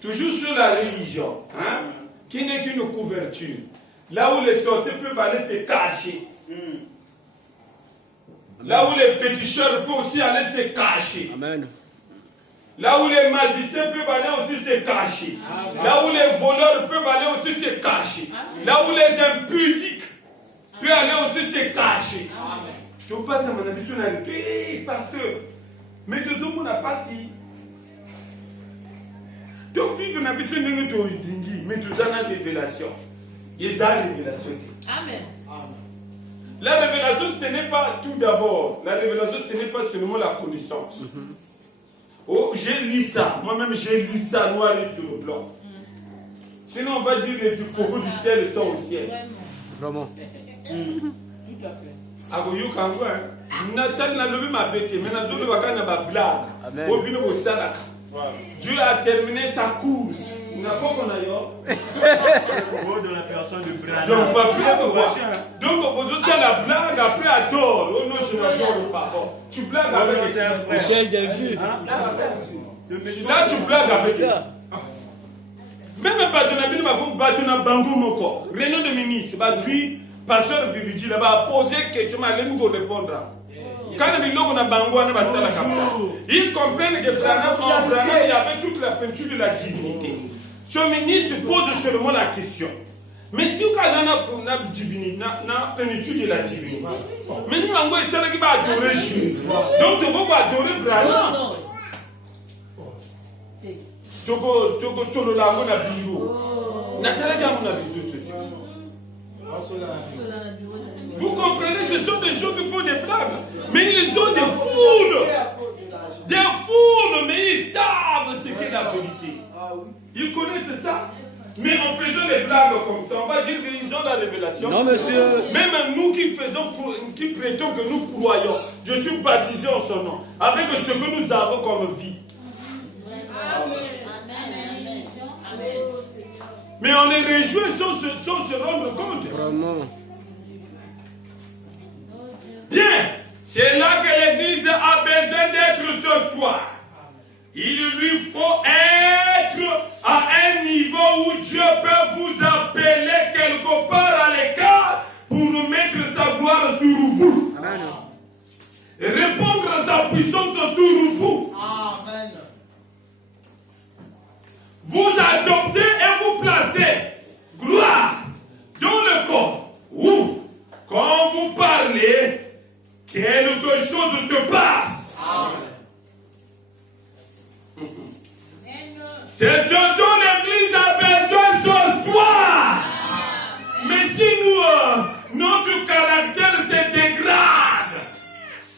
Toujours sur la religion, qui n'est qu'une couverture. Là où les sorciers peuvent aller se cacher. Là où les féticheurs peuvent aussi aller se cacher. Amen. Là où les magiciens peuvent aller aussi se cacher. Là où les voleurs peuvent aller aussi se cacher. Là où les impudiques peuvent aller aussi se cacher. Tu ne peux pas te demander, pasteur, mais tu n'as pas si. Donc, si tu n'as pas si, mais tu as une révélation. Il y a une révélation. Amen. La révélation, ce n'est pas tout d'abord. La révélation, ce n'est pas seulement la connaissance. Oh, j'ai lu ça. Moi-même, j'ai lu ça noir sur le blanc. Sinon, on va dire les fourreaux du ciel sont au ciel. Vraiment. Tout à fait. Dieu a terminé sa course. Dans la personne de Branham. Donc, on pose aussi la blague, après adore. Oh non, je n'adore pas. Tu blagues avec Je cherche des vues. là, tu blagues avec ça. Même Batuna Bango Moko, Renaud de ministre, pasteur Vividi là-bas a posé question, mais allez nous répondre. Quand on a Bango, on a Bassala Kapla. Ils comprennent que Branham, il y avait toute la peinture de la divinité. Ce ministre pose seulement la question. Mais si vous avez une divinité, une étude de la divinité, mais nous avons essayé d'adorer Jésus. Donc, tu peux adorer Branham. Tu peux solo la mon bureau. Vous comprenez, ce sont des gens qui font des blagues. Mais ils ont des foules. Des foules, mais ils savent ce qu'est la vérité. Ils connaissent ça. Mais en faisant des blagues comme ça, on va dire qu'ils ont la révélation. Non, monsieur. Même nous qui prétendons que nous croyons, je suis baptisé en son nom, avec ce que nous avons comme vie. Mais on est réjouis sans se rendre compte. Vraiment. Bien, c'est là que l'Église a besoin d'être ce soir. Il lui faut être à un niveau où Dieu peut vous appeler quelque part à l'écart pour mettre sa gloire sur vous. Amen. Et répondre à sa puissance sur vous. Amen. Vous adoptez et vous placez gloire dans le corps où, quand vous parlez, quelque chose se passe. Amen. C'est ce dont l'Église a besoin ce soir. Mais si notre caractère se dégrade,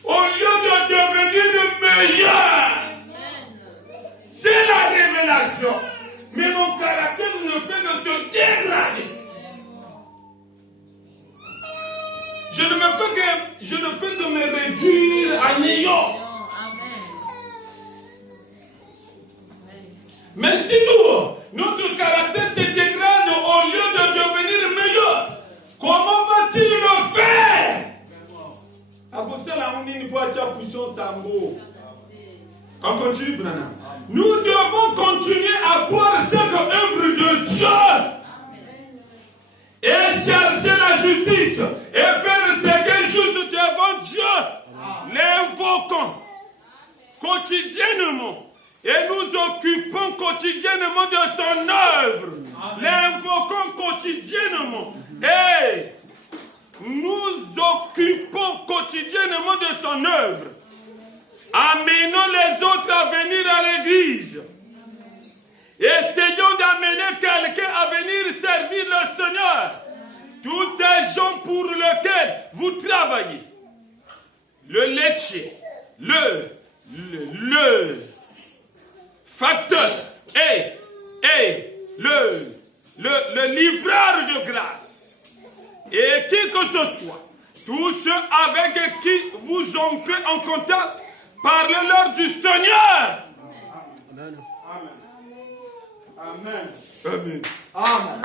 au lieu de devenir meilleur, c'est la révélation. Mais mon caractère ne fait que se dégrader. Je ne fais que me réduire à néant. Mais si notre caractère se dégrade au lieu de devenir meilleur, comment va-t-il le faire? On continue, Branham. Nous devons continuer à croire cette œuvre de Dieu et chercher la justice et faire ce qui est juste devant Dieu, l'invoquant quotidiennement. Et nous occupons quotidiennement de son œuvre. L'invoquons quotidiennement. Et nous occupons quotidiennement de son œuvre. Amenons les autres à venir à l'église. Essayons d'amener quelqu'un à venir servir le Seigneur. Tous ces gens pour lesquels vous travaillez. Le laitier, le facteur et le livreur de grâce. Et qui que ce soit, tous ceux avec qui vous entrez en contact, parlez-leur du Seigneur. Amen. Amen. Amen. Amen.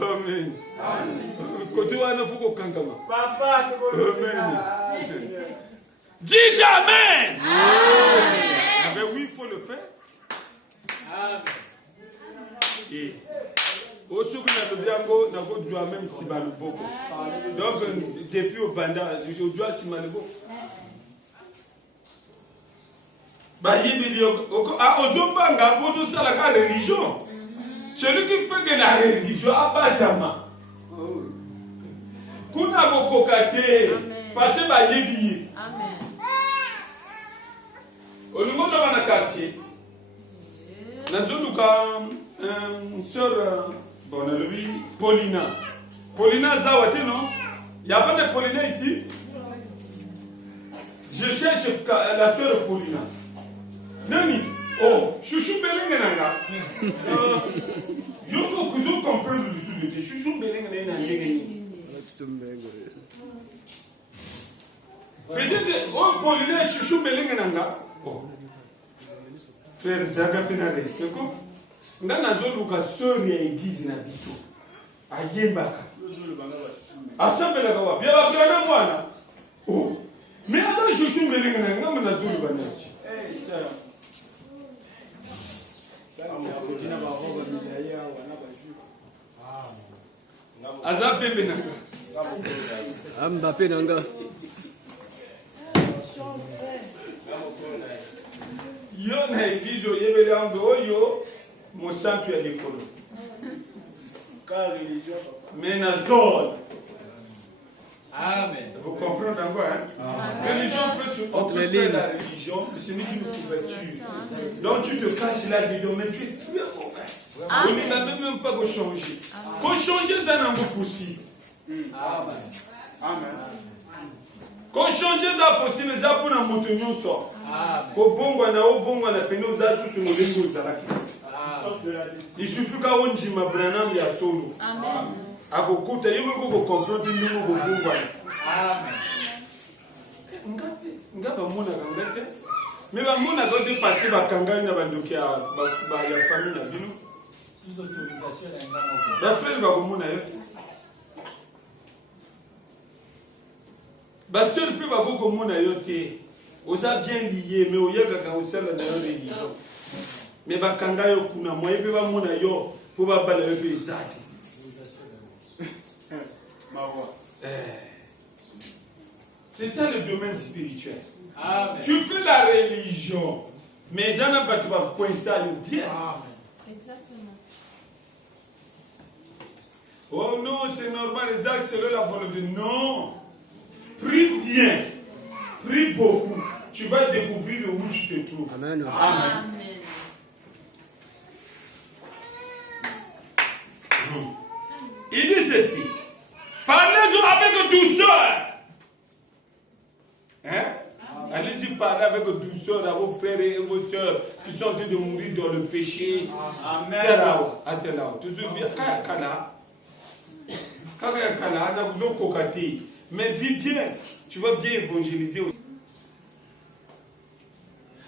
Amen. Amen. Côté où il faut qu'on kankama. Papa, Amen. Dites Amen. Amen. Mais oui, il faut le faire. Amen. Et au second de Bianco, n'a pas dû même si mal beaucoup. Donc, depuis au Banda, je dois si mal beaucoup. Bah, il y a aux Zombanga, pour tout ça, la religion. Celui qui fait que la religion a pas d'ama. Qu'on a beaucoup kate, parce que bah, il au niveau de mon quartier, nous avons une sœur, bon, lui, Paulina. Paulina Zawate, non? Il n'y a pas de Paulina ici? Je cherche la sœur Paulina. Nani? Oh, chouchou Belengenanga. Yoko Kuzo comprendre le sujet. Chouchou Belengenanga. Peut-être, oh, Paulina, chouchou Belengenanga. Oh. Frère Jacques Penares, écoute. Ndana zoluka sori ya église na biso. Ayembaka. Asambela kwa wapi? Yaba kwa mwana. Oh. Mais alors chouchou Belengenanga ngamba na zolu banachi. Hey, sir. Azape Benanga. Mbappé nanga. Yo na église oyebeli ando oyo mo sanctuaire l'école. Mais na zone. Amen. Vous comprenez d'abord, hein? Religion peut se faire la religion, mais ce n'est qu'une couverture. Donc tu te caches la religion, mais tu es très mauvais. On n'a même pas qu'à changer. Qu'à changer, ça n'est pas possible. Amen. Qu'à changer, ça possible, ça pour nous maintenir ça. Qu'au bon, on a fait nos assos sur nos légumes. Il suffit qu'on dise ma branam ya solo. Amen. Akokuta yimo ko confronter ndimo ko bungwa. Amen. Ngaba muna ngate. Mais ba muna ko de passer ba kangani na bandoki ya ba ya famille na bino. Sous autorisation ya ngamo. Ba frère ba ko muna yo. Ba sœur pe ba ko muna yo te. Oza bien lié mais oyaka ka osala na yo religion. Mais ba kanga yo kuna moye pe ba muna yo po ba bala yo pe zati. C'est ça le domaine spirituel. Amen. Tu fais la religion, mais j'en ai pas tout à point ça bien. Exactement. Oh non, c'est normal, les actes selon la volonté. Non. Prie bien. Prie beaucoup. Tu vas découvrir où tu te trouves. Amen. Amen. Il dit ceci. Parlez-en avec douceur. Hein? Allez-y parler avec douceur à vos frères et vos sœurs qui sont en train de mourir dans le péché. Amen. Toujours bien. Mais vis bien. Tu vas bien évangéliser.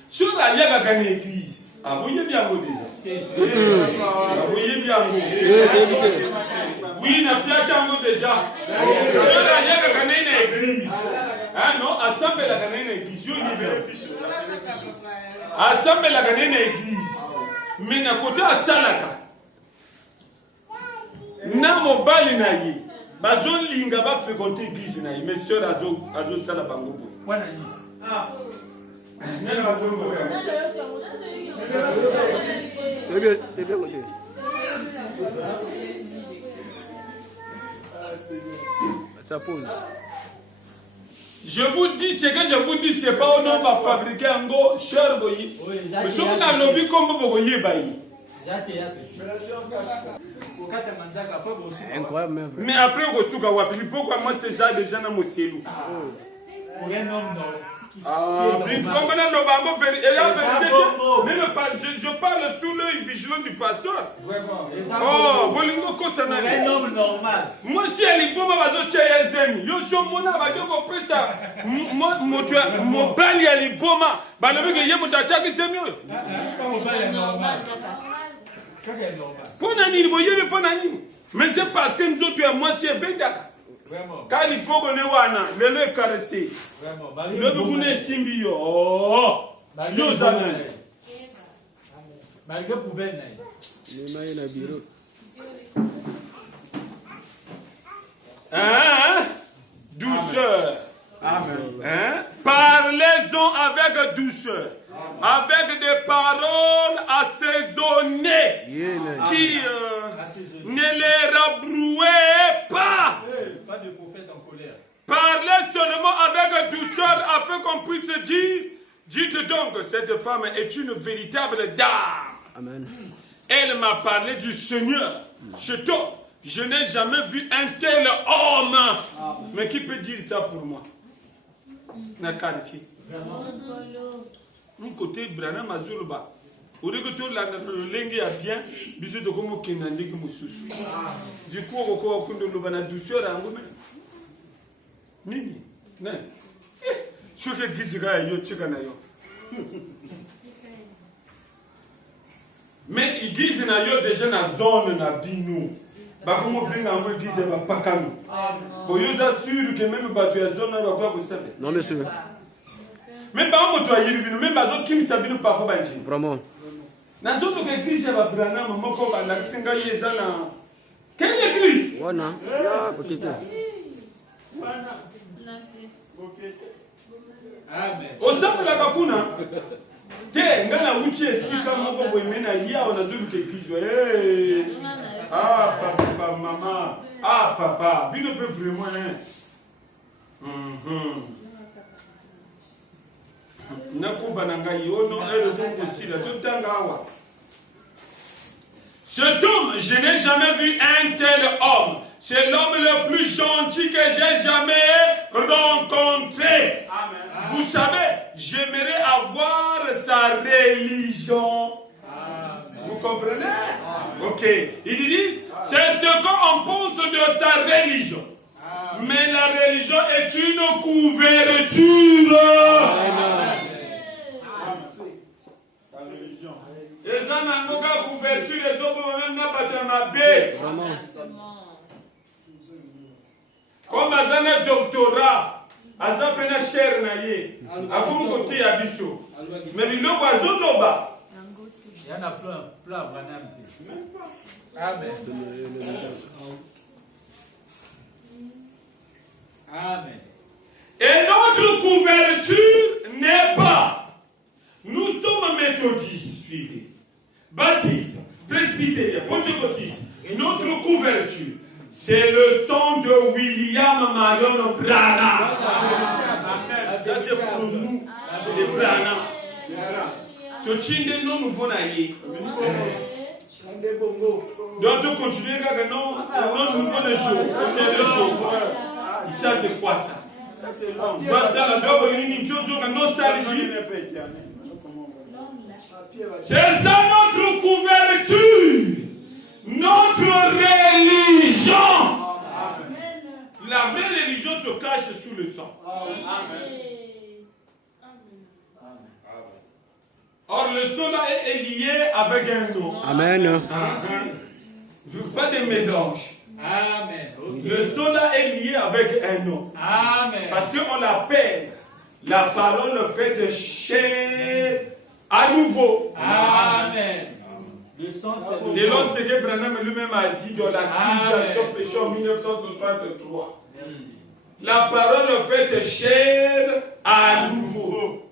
Sur la yaga église. Ah, vous voyez bien déjà. Vous voyez bien. Oui, n'a pas qu'un déjà. Sur la yaga église. Ah non, assemble la église. Assemble la église. Mais n'a côté à Salaka. Na mobali na yi. Bazo linga ba fréquenter église na yi. Mes sœurs azo sala bango. Wana yi. Je vous dis ce que je vous dis, c'est pas au nom de fabriquer un go cher boyi. Mais ce qu'on a lobby comme boyi bayi. Incroyable. Mais après on souka wapi. Pourquoi moi c'est ça déjà na moselu. Pour un homme non. Je parle sous l'œil vigilant du pasteur. Vraiment. Oh, un homme normal. Moi, si elle est bonne, je vais vous dire, je suis mon âme, je vais mon bali, elle est bonne. Je vais vous dire, je vais vous dire, mais c'est parce que nous autres, moi, c'est bien d'accord. Quand il faut qu'on ait wana, le le caresser. Le bougoune simbi yo. Oh. Yo zamen. Malgré poubelle na. Le maï na bureau. Hein? Douceur. Amen. Hein? Parlez-en avec douceur. Avec des paroles assaisonnées qui ne les rabrouez pas. Pas de prophète en colère. Parlez seulement avec douceur afin qu'on puisse dire, dites donc, cette femme est une véritable dame. Amen. Elle m'a parlé du Seigneur. Je n'ai jamais vu un tel homme. Mais qui peut dire ça pour moi? Nakarichi. Un côté Branham Azurba. Au lieu que tout la langue est bien, bisous de comme Kenandi qui moussous. Du coup, on va prendre la douceur à vous. Nini? Non. Je suis que Gijiga et yo Chikanayo. Mais ils disent na yo déjà na zone na binu. Ba comme bien en moi disent ba pakanu. Pour yo assure que même ba tu es zone na ba quoi vous savez. Non monsieur. Même pas on doit y binu, même ba zo kim sabinu parfois ba nji. Vraiment. Na zone que église ba brana maman ko ba na singa yeza na. Quelle église? Wana. Ya peut-être. Amen. Au sein de la kakuna. Te, ngana uche sika moko boimena ya onazobi ke kizo. Ah papa, maman. Ah papa, bino peut vraiment hein. Cet homme, je n'ai jamais vu un tel homme. C'est l'homme le plus gentil que j'ai jamais rencontré. Amen. Vous savez, j'aimerais avoir sa religion. Amen. Vous comprenez? Amen. Ok. Il dit, c'est ce qu'on pense de sa religion. Amen. Mais la religion est une couverture. Amen. Les gens n'ont pas couverture, les autres même n'a pas de ma baie. Comme Azana doctorat, Azapena cher naye, Agoum côté abisso. Mais il n'a pas de loba. Il y en a plein, Amen. Amen. Et notre couverture n'est pas. Nous sommes méthodistes, suivez. Baptiste, presbytérien, pentecôtiste. Notre couverture, c'est le sang de William Marion Branham. Ça c'est pour nous, les Branham. Tu non nous faut naïe. Donc continuer avec non, nous faut le show. C'est le show. Ça c'est quoi ça? Ça c'est l'homme. Ça d'abord une nostalgie. C'est ça notre couverture, notre religion. Amen. La vraie religion se cache sous le sang. Amen. Or le sang là est lié avec un nom. Amen. Pas de mélange. Amen. Le sang là est lié avec un nom. Amen. Parce qu'on l'appelle la parole faite chair. À nouveau. Amen. Selon ce que Branham lui-même a dit dans l'accusation péché en 1963. Merci. La parole faite chair à nouveau.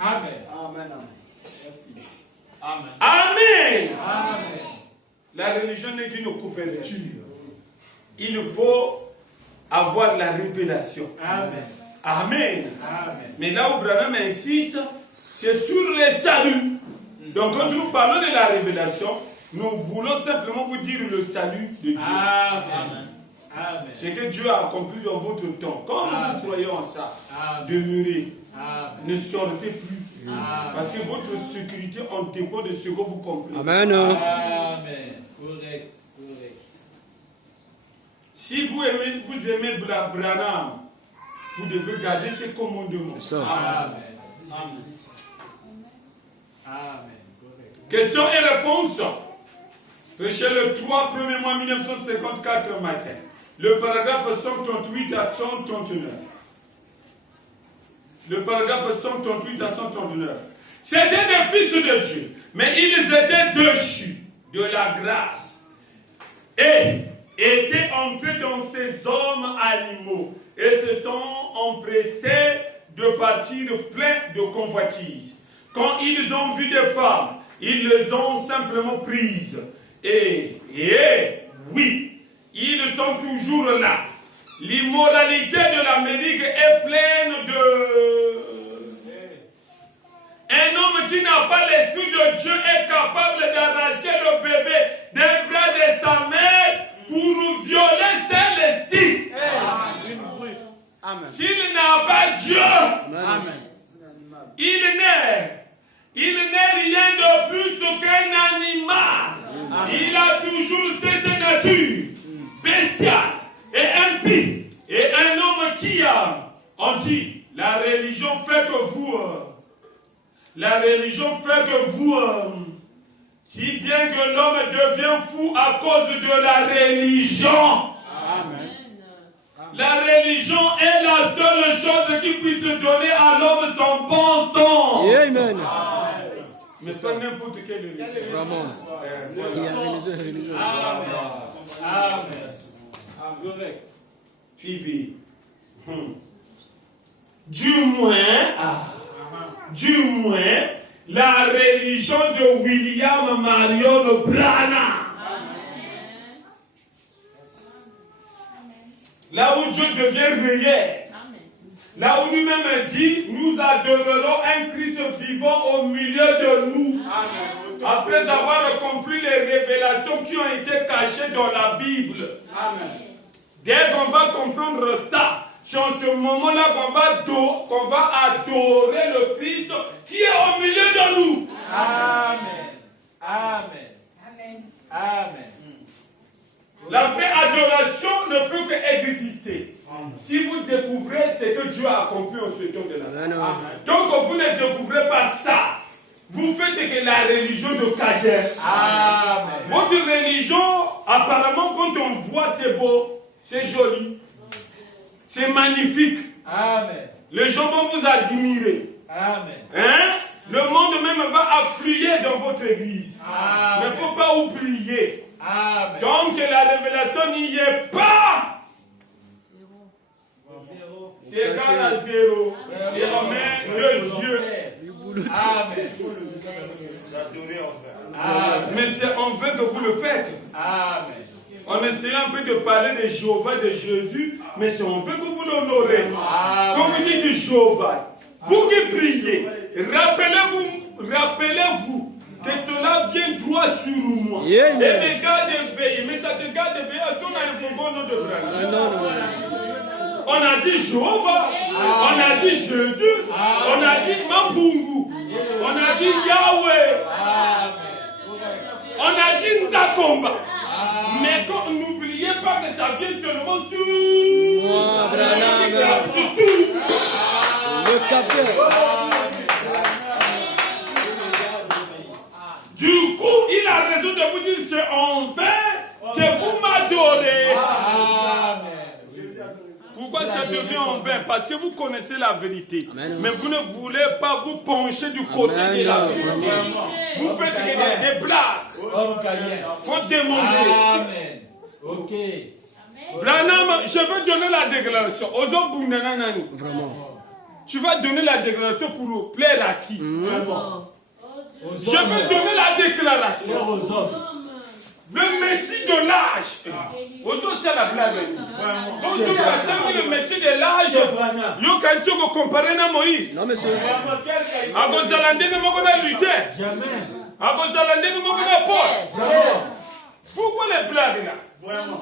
Amen. Amen. Merci. Amen. Amen. Amen. La religion n'est qu'une couverture. Il faut avoir la révélation. Amen. Amen. Amen. Mais là où Branham insiste, c'est sur le salut. Donc quand nous parlons de la révélation, nous voulons simplement vous dire le salut de Dieu. Amen. Amen. C'est que Dieu a accompli dans votre temps. Quand vous croyez en ça, demeurez. Ne sortez plus. Amen. Parce que votre sécurité en dépend de ce que vous comprenez. Amen. Amen. Correct. Si vous aimez Branham, vous devez garder ses commandements. Amen. Amen. Amen. Questions et réponses. Prêchez le 3 1er mois 1954 matin. Le paragraphe 138 à 139. Le paragraphe 138 à 139. C'était des fils de Dieu, mais ils étaient déchus de la grâce et étaient entrés dans ces hommes animaux et se sont empressés de partir pleins de convoitises. Quand ils ont vu des femmes, ils les ont simplement prises. Et oui, ils sont toujours là. L'immoralité de l'Amérique est pleine de... Un homme qui n'a pas l'esprit de Dieu est capable d'arracher le bébé d'un bras de sa mère pour violer celle-ci. S'il n'a pas Dieu, amen. Il n'est rien de plus qu'un animal. Amen. Il a toujours cette nature bestiale et impie. Et un homme qui a, on dit, la religion fait que vous, si bien que l'homme devient fou à cause de la religion. Amen. La religion est la seule chose qui puisse donner à l'homme son bon sens. Amen. Mais pas n'importe quelle religion. Vraiment. Amen. Amen. Suivez. Du moins. du moins, la religion de William Marion Branham. Là où Dieu devient réel. Là où lui-même dit, nous adorerons un Christ vivant au milieu de nous. Amen. Après avoir compris les révélations qui ont été cachées dans la Bible. Amen. Dès qu'on va comprendre ça, c'est en ce moment-là qu'on va adorer le Christ qui est au milieu de nous. Amen. Amen. Amen. Amen. La vraie adoration ne peut qu'exister si vous découvrez ce que Dieu a accompli en ce temps de la vie. Donc vous ne découvrez pas ça. Vous faites que la religion de Caïn. Amen. Votre religion, apparemment, quand on voit, c'est beau, c'est joli, c'est magnifique. Amen. Les gens vont vous admirer. Amen. Hein? Le monde même va affluer dans votre église. Amen. Mais il ne faut pas oublier. Amen. Donc la révélation n'y est pas. C'est égal à zéro. Et on met 2 yeux. Amen. Mais c'est en vain que vous le faites. Amen. On essaie un peu de parler de Jéhovah, de Jésus, mais c'est en vain que vous l'honorez. Quand vous dites Jéhovah, vous qui priez, rappelez-vous que cela vient droit sur moi. Et me garde éveillé. Mais ça te garde éveillé si on a un bon nom de Branham. On a dit Jéhovah, on a dit Jésus, on a dit Mampungu, on a dit Yahweh, on a dit Nzakomba. Mais n'oubliez pas que ça vient seulement sur le capteur. Du coup, il a raison de vous dire c'est en vain que vous m'adorez. Pourquoi ça devient en vain? Parce que vous connaissez la vérité. Amen. Mais vous ne voulez pas vous pencher du côté de la vérité. Vous faites des blagues. Faut demander. Amen. Ok. Branham, je veux donner la déclaration. Vraiment. Tu vas donner la déclaration pour plaire à qui? Vraiment. Je veux donner la déclaration aux hommes. Le Messie de l'âge. Aujourd'hui, c'est la blague. Aujourd'hui, le Messie de l'âge. Yo quand tu veux comparer à Moïse. Non, monsieur. À Gozalande, nous avons lutté. Jamais. À Gozalande, nous avons Paul. Jamais. Pourquoi les blagues là? Vraiment.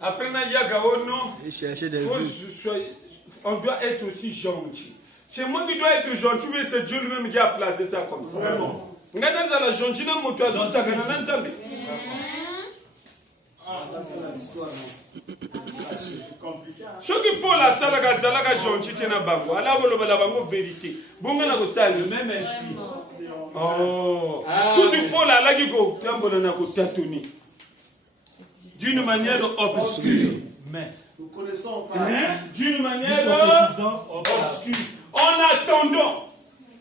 Après, on doit être aussi gentil. C'est moi qui dois être gentil, mais c'est Dieu lui-même qui a placé ça comme ça. Vraiment. Regardez ça, la gentillesse, ça ce qui pour la salle, la gentillité n'a pas quoi. Là, vous avez vérité. Bon, on a le même esprit. Oh. Tout le monde a qui go, d'une manière obscure. Mais nous connaissons pas. D'une manière obscure. En attendant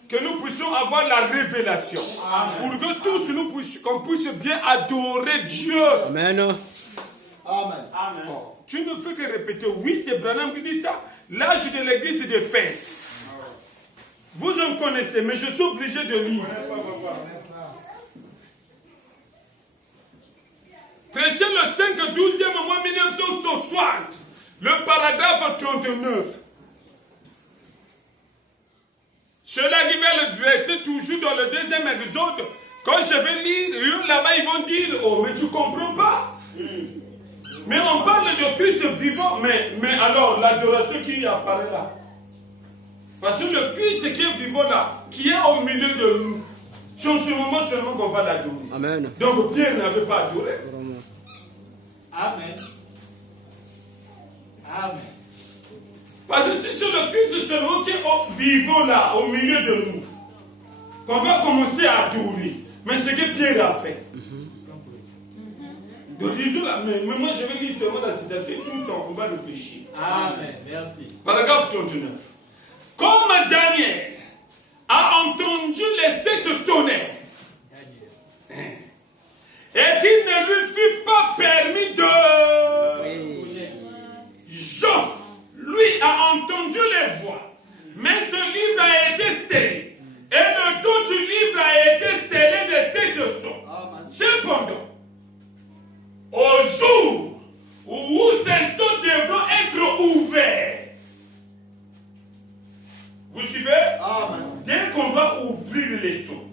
que nous puissions avoir la révélation. Amen. Pour que tous qu'on puisse bien adorer Dieu. Amen. Amen. Amen. Oh. Tu ne fais que répéter, oui, c'est Branham qui dit ça. L'âge de l'église d'Éphèse. Vous en connaissez, mais je suis obligé de lire. Prêché le 5-12e mois 1960, le paragraphe 39. Cela qui va le dresser toujours dans le 2e exode. Quand je vais lire, là-bas ils vont dire, oh mais tu ne comprends pas. Mais on parle de Christ vivant, mais alors l'adoration qui apparaît là. Parce que le Christ qui est vivant là, qui est au milieu de nous, c'est en ce moment seulement qu'on va l'adorer. Amen. Donc Pierre n'avait pas adoré. Amen. Amen. Parce que si c'est le Christ seulement qui est vivant là, au milieu de nous, qu'on va commencer à adorer. Mais ce que Pierre a fait. Donc, disons là, mais moi je vais lire seulement la citation et tout ça, on va réfléchir. Amen. Merci. Paragraphe 39. Comme Daniel a entendu les 7 tonnerres, et qu'il ne lui fut pas permis de... Jean, lui, Élie a entendu les voix, mais ce livre a été scellé. Et le dos du livre a été scellé de ces deux sceaux. Cependant, au jour où ces sceaux devront être ouverts, vous suivez? Amen. Dès qu'on va ouvrir les sceaux,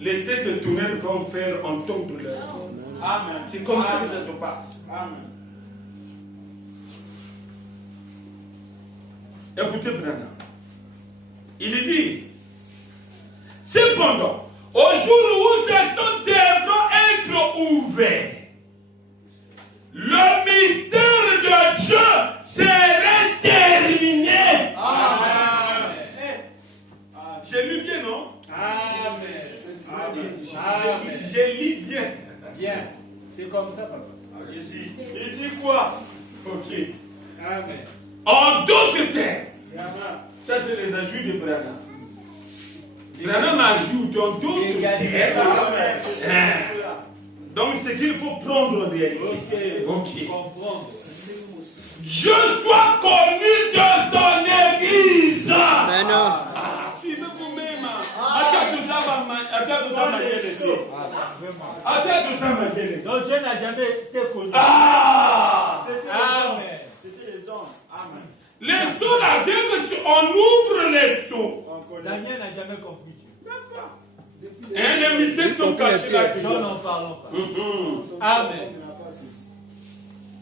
les sept tonnerres vont faire entendre leur voix. Amen. C'est comme ça que ça se passe. Amen. Écoutez Branham. Il dit, cependant, au jour où ces sceaux devront être ouverts, le mystère de Dieu serait terminé. Amen. J'ai lu bien, non? Amen. J'ai lu bien. Bien. C'est comme ça, papa. Jésus. Il dit quoi? Ok. Amen. En d'autres termes, Amen. ça c'est les ajouts de Branham. Branham ajoute en d'autres termes. Amen. Donc c'est qu'il faut prendre en réalité. Ok. Comprendre. Dieu soit connu de son église. Mais non. Suivez vous-même. Attends tout ça m'a Donc Dieu n'a jamais été connu. C'était les anges. Amen. Les sceaux là, dès qu'on ouvre les sceaux, Daniel n'a jamais compris Dieu. les mystères sont cachés là. Nous n'en parlons pas. Amen.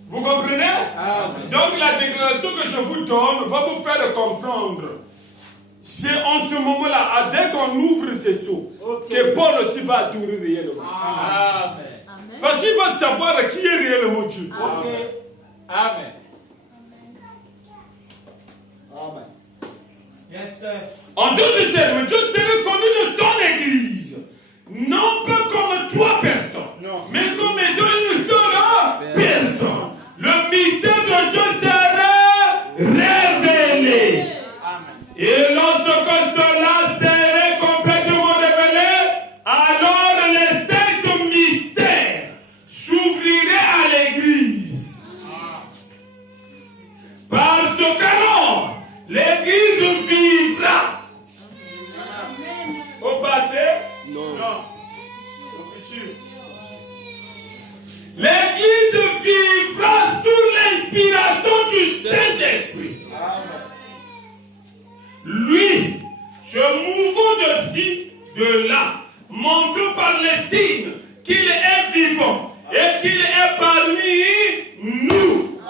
Vous comprenez? Amen. Donc la déclaration que je vous donne va vous faire comprendre. C'est en ce moment-là, dès qu'on ouvre ces sceaux, que Paul aussi va adorer réellement. Amen. Amen. Parce qu'il va savoir qui est réellement Dieu. Ok. Amen. Amen. Yes, sir. En d'autres termes, Dieu serait connu de son église. Non pas comme trois personnes, Non. mais comme étant une seule personne. Le mystère de Dieu sera révélé. Amen. Et lorsque cela serait complètement révélé, alors les sept mystères s'ouvriraient à l'église. Parce qu'alors, l'église vivra. Au passé, Non. Non. Au futur. l'église vivra sous l'inspiration du Saint-Esprit. Amen. Lui, se mouvant de ci, de là, montre par les signes qu'il est vivant et qu'il est parmi nous.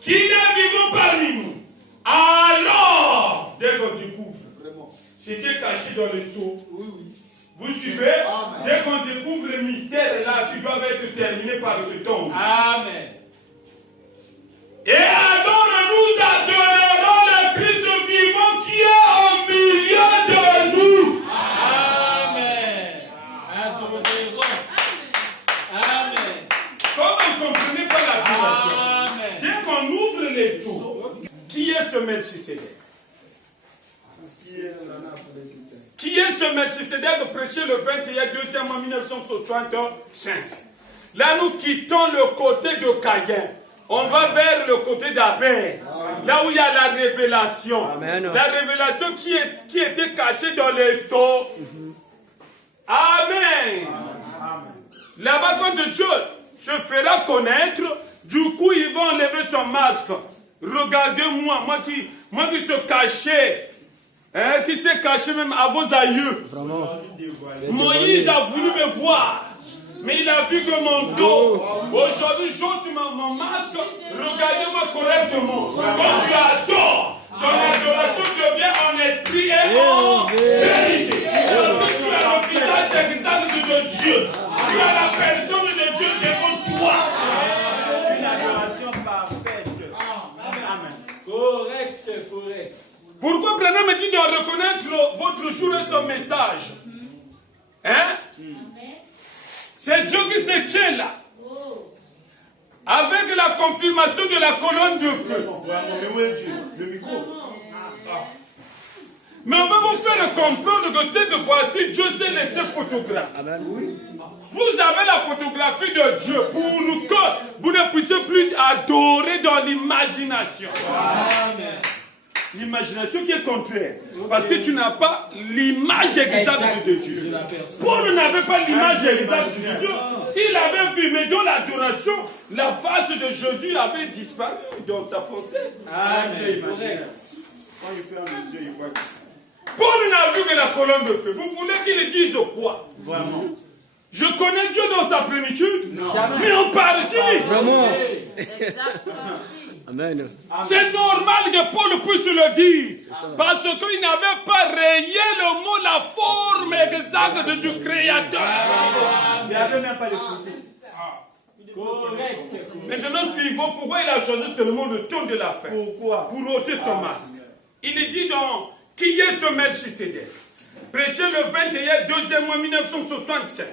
Qu'il est vivant parmi nous. Alors, dès qu'on découvre ce qui est caché dans les sceaux, vous suivez? Amen. Dès qu'on découvre les mystères là qui doivent être terminés par ce temps. Amen. Et alors nous adorerons le Christ vivant qui est au milieu de nous. Amen. Adorerons. Amen. Comme vous ne comprenez pas la adoration, Amen. dès qu'on ouvre les sceaux, qui est ce Melchisédek? Qui est ce Melchisédek prêché le 21 mois 1965? Là, nous quittons le côté de Caïn. On va vers le côté d'Abel. Là où il y a la révélation. Amen. La révélation qui était cachée dans les sceaux. Amen. Là-bas, quand Dieu se fera connaître, du coup, il va enlever son masque. Regardez-moi, moi qui se cachais. Qui s'est caché même à vos aïeux. Vraiment. Moïse a voulu me voir, mais il a vu que mon dos. Aujourd'hui, j'ôte mon masque. Regardez-moi correctement. Quand tu adores, ton adoration devient en esprit et en vérité. Parce que tu as le visage exact de Dieu. Tu as la personne de Dieu devant toi. Une adoration parfaite. Amen. Correct. Pourquoi Branham me dit de reconnaître votre jour et son message? Hein? C'est Dieu qui se tient là. Avec la confirmation de la colonne de feu. Mais où est Dieu? Le micro. Mais on va vous vous faire comprendre que cette fois-ci, Dieu s'est laissé photographier. Amen. Vous avez la photographie de Dieu pour que vous ne puissiez plus adorer dans l'imagination. L'imagination qui est contraire. Parce que tu n'as pas l'image exacte de Dieu. Paul n'avait pas l'image exacte de Dieu. Il avait vu, mais dans l'adoration, la face de Jésus avait disparu dans sa pensée. Amen. Quand il ferme les yeux, il voit. Paul n'a vu que la colonne de feu. Vous voulez qu'il dise quoi? Vraiment. Je connais Dieu dans sa plénitude. Jamais. Mais on parle de Vraiment. Exactement. Amen. C'est normal que Paul puisse le dire. ça. Parce qu'il n'avait pas réellement la forme exacte de Dieu créateur. Il n'y avait même pas de photo. Correct. Maintenant, suivons pourquoi il a choisi seulement le ton de la fin. Pourquoi? Pour ôter son masque. Il dit donc, qui est ce Melchisédek? Prêché le 21 2e mois 1965.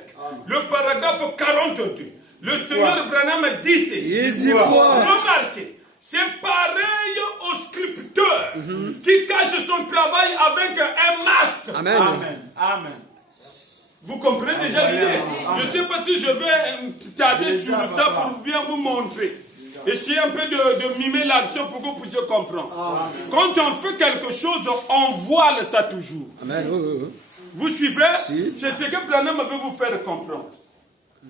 Le paragraphe 42. Le Seigneur Branham dit ceci. Il dit quoi? Remarquez, c'est pareil au sculpteur qui cache son travail avec un masque. Amen. Amen. Amen. Vous comprenez déjà l'idée? Je ne sais pas si je vais tarder sur ça pour bien vous montrer. Essayez un peu de mimer l'action pour que vous puissiez comprendre. Quand on fait quelque chose, on voile ça toujours. Amen. Oui, oui, oui. Vous suivez? Si. C'est ce que Branham veut vous faire comprendre.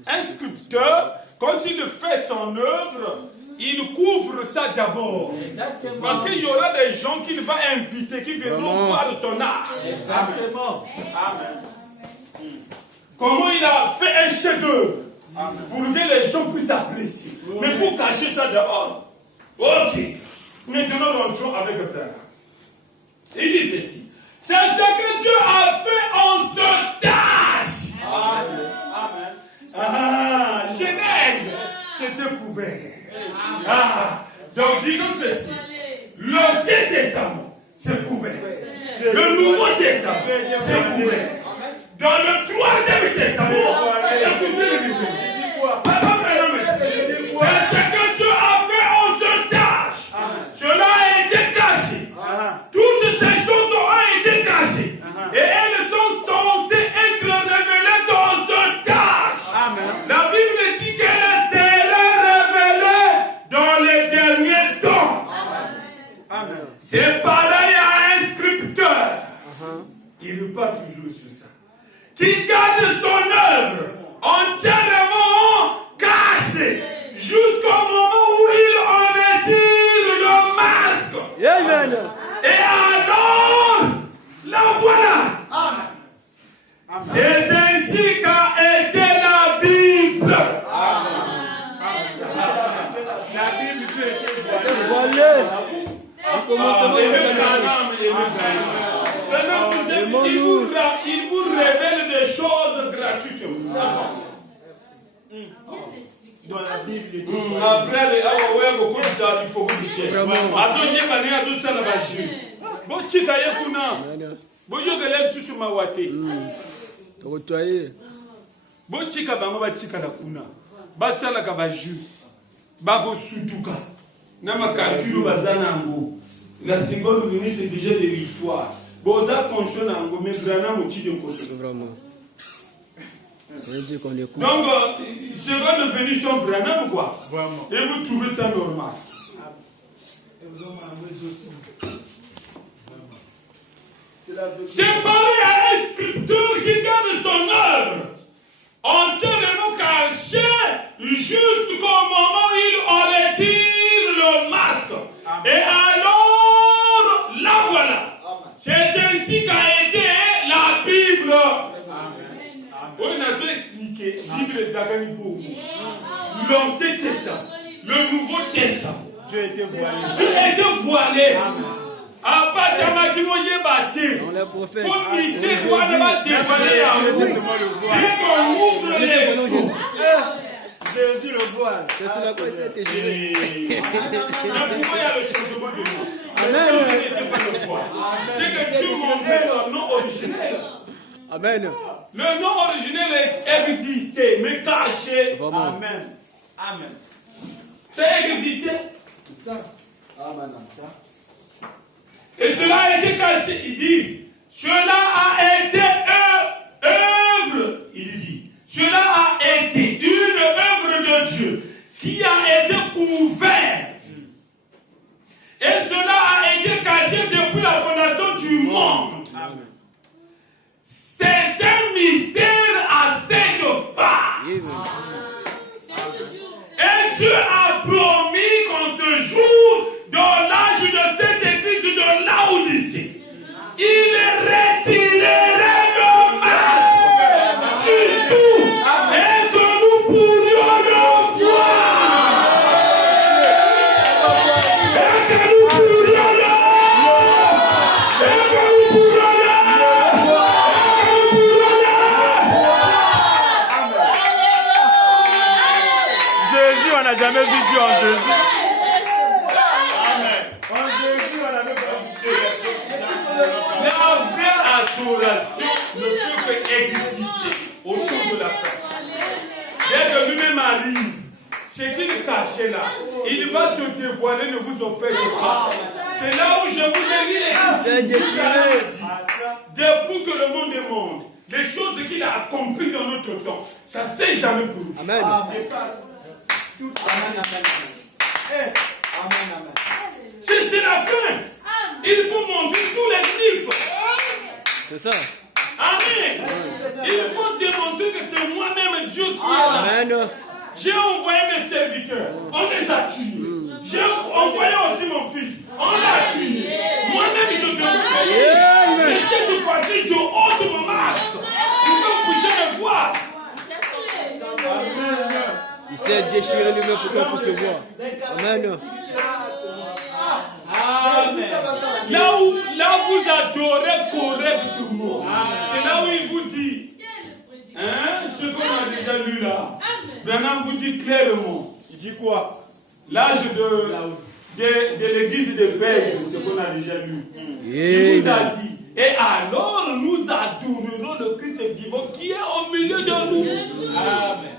Un sculpteur, quand il fait son œuvre, il couvre ça d'abord. Exactement. Parce qu'il y aura des gens qu'il va inviter, qui viendront Vraiment. voir son art. Exactement. Amen. Comment il a fait un chef-d'œuvre pour que les gens puissent apprécier. Mais vous cachez ça dehors. Ok. Maintenant, rentrons avec Branham. Il dit ceci. C'est ce que Dieu a fait en ce tâche. Amen. Amen. Ah, Genèse, c'était couvert. Ah, donc disons ceci. L'Ancien Testament, c'est couvert. Le Nouveau Testament, c'est couvert. Dans le 3e Testament, écoutez le Bible. C'est ce que Dieu a fait en ce tâche. Cela a été caché. Toutes ces choses ont été cachées. Et elles sont censées être révélées dans ce tâche. La Bible dit qu'elles seraient révélées dans les derniers temps. C'est pareil à un sculpteur. Il repart toujours sur ça. Qui garde son œuvre entièrement cachée jusqu'au moment où il en retire le masque. Amen. Et alors, la voilà. C'est ainsi qu'a été la Bible. La Bible peut être Voilé. Du commencement jusqu'à la fin. Il vous révèle des choses gratuitement. dans la Bible et tout. Après, il faut que vous disiez. Côtoyer. Bochika bango bachika na kuna basala ka baju bako sutuka na makalkulu bazana ngo la symbole de c'est déjà de l'histoire boza conscient na ngo mais grana mochi de côté Vraiment. Ça veut dire qu'on écoute. donc c'est va devenir son grana ou quoi Vraiment. et vous trouvez ça normal c'est pareil à un sculpteur qui garde son œuvre entièrement caché jusqu'au moment où il en retire le masque. Amen. Et alors, là voilà. C'est ainsi qu'a été la Bible. On a expliqué la Bible des Aganibo. L'Ancien Testament, le Nouveau Testament. Dieu était voilé. Dieu était voilé. Amen. À partir de On les prophètes. faut mystère doit pas dévoiler à vous. C'est qu'on ouvre les yeux. Jésus le voile. C'est cela qui a été géré. Mais pourquoi il y a le changement de nom? Amen. C'est que Dieu m'a fait le nom originel. Amen. Le nom originel existait, mais caché. Vraiment. Amen. Amen. C'est existé. C'est ça. Amen. Et cela a été caché. Il dit, Cela a été œuvre, il dit, cela a été une œuvre de Dieu qui a été couverte. Et cela a été caché depuis la fondation du monde. C'est un mystère à cette face. Et Dieu a promis qu'en ce jour, dans l'âge de cette église de Laodicée, il retirerait le mal sur tout et que nous pourrions le voir. Et que nous pourrions le voir. Et que nous pourrions le voir. Jésus, on n'a jamais vu Dieu en deux. La vraie adoration ne peut qu'exister autour de la fête. Dès que lui-même arrive, ce qu'il cachait là, il va se dévoiler, ne vous en faites pas. C'est là où je vous ai mis les depuis que le monde est monde, les choses qu'il a accomplies dans notre temps, ça ne s'est jamais produit. Amen. C'est la fin. Il faut montrer tous les livres. C'est ça. Amen. Il faut démontrer que c'est moi-même Dieu qui est là. Amen. J'ai envoyé mes serviteurs. On les a tués. J'ai envoyé aussi mon fils. On l'a tué. Moi-même, je te prie. C'était une fois que je ôte mon masque. Pour que vous puissiez me voir. Il s'est déchiré lui-même pour qu'on puisse le voir. Amen. Là où vous adorez correctement, c'est là où il vous dit, ce qu'on a déjà lu là, Branham vous dit clairement. Il dit quoi? L'âge de l'église d'Éphèse, c'est ce qu'on a déjà lu. Il vous a dit, et alors nous adorerons le Christ vivant qui est au milieu de nous. Amen.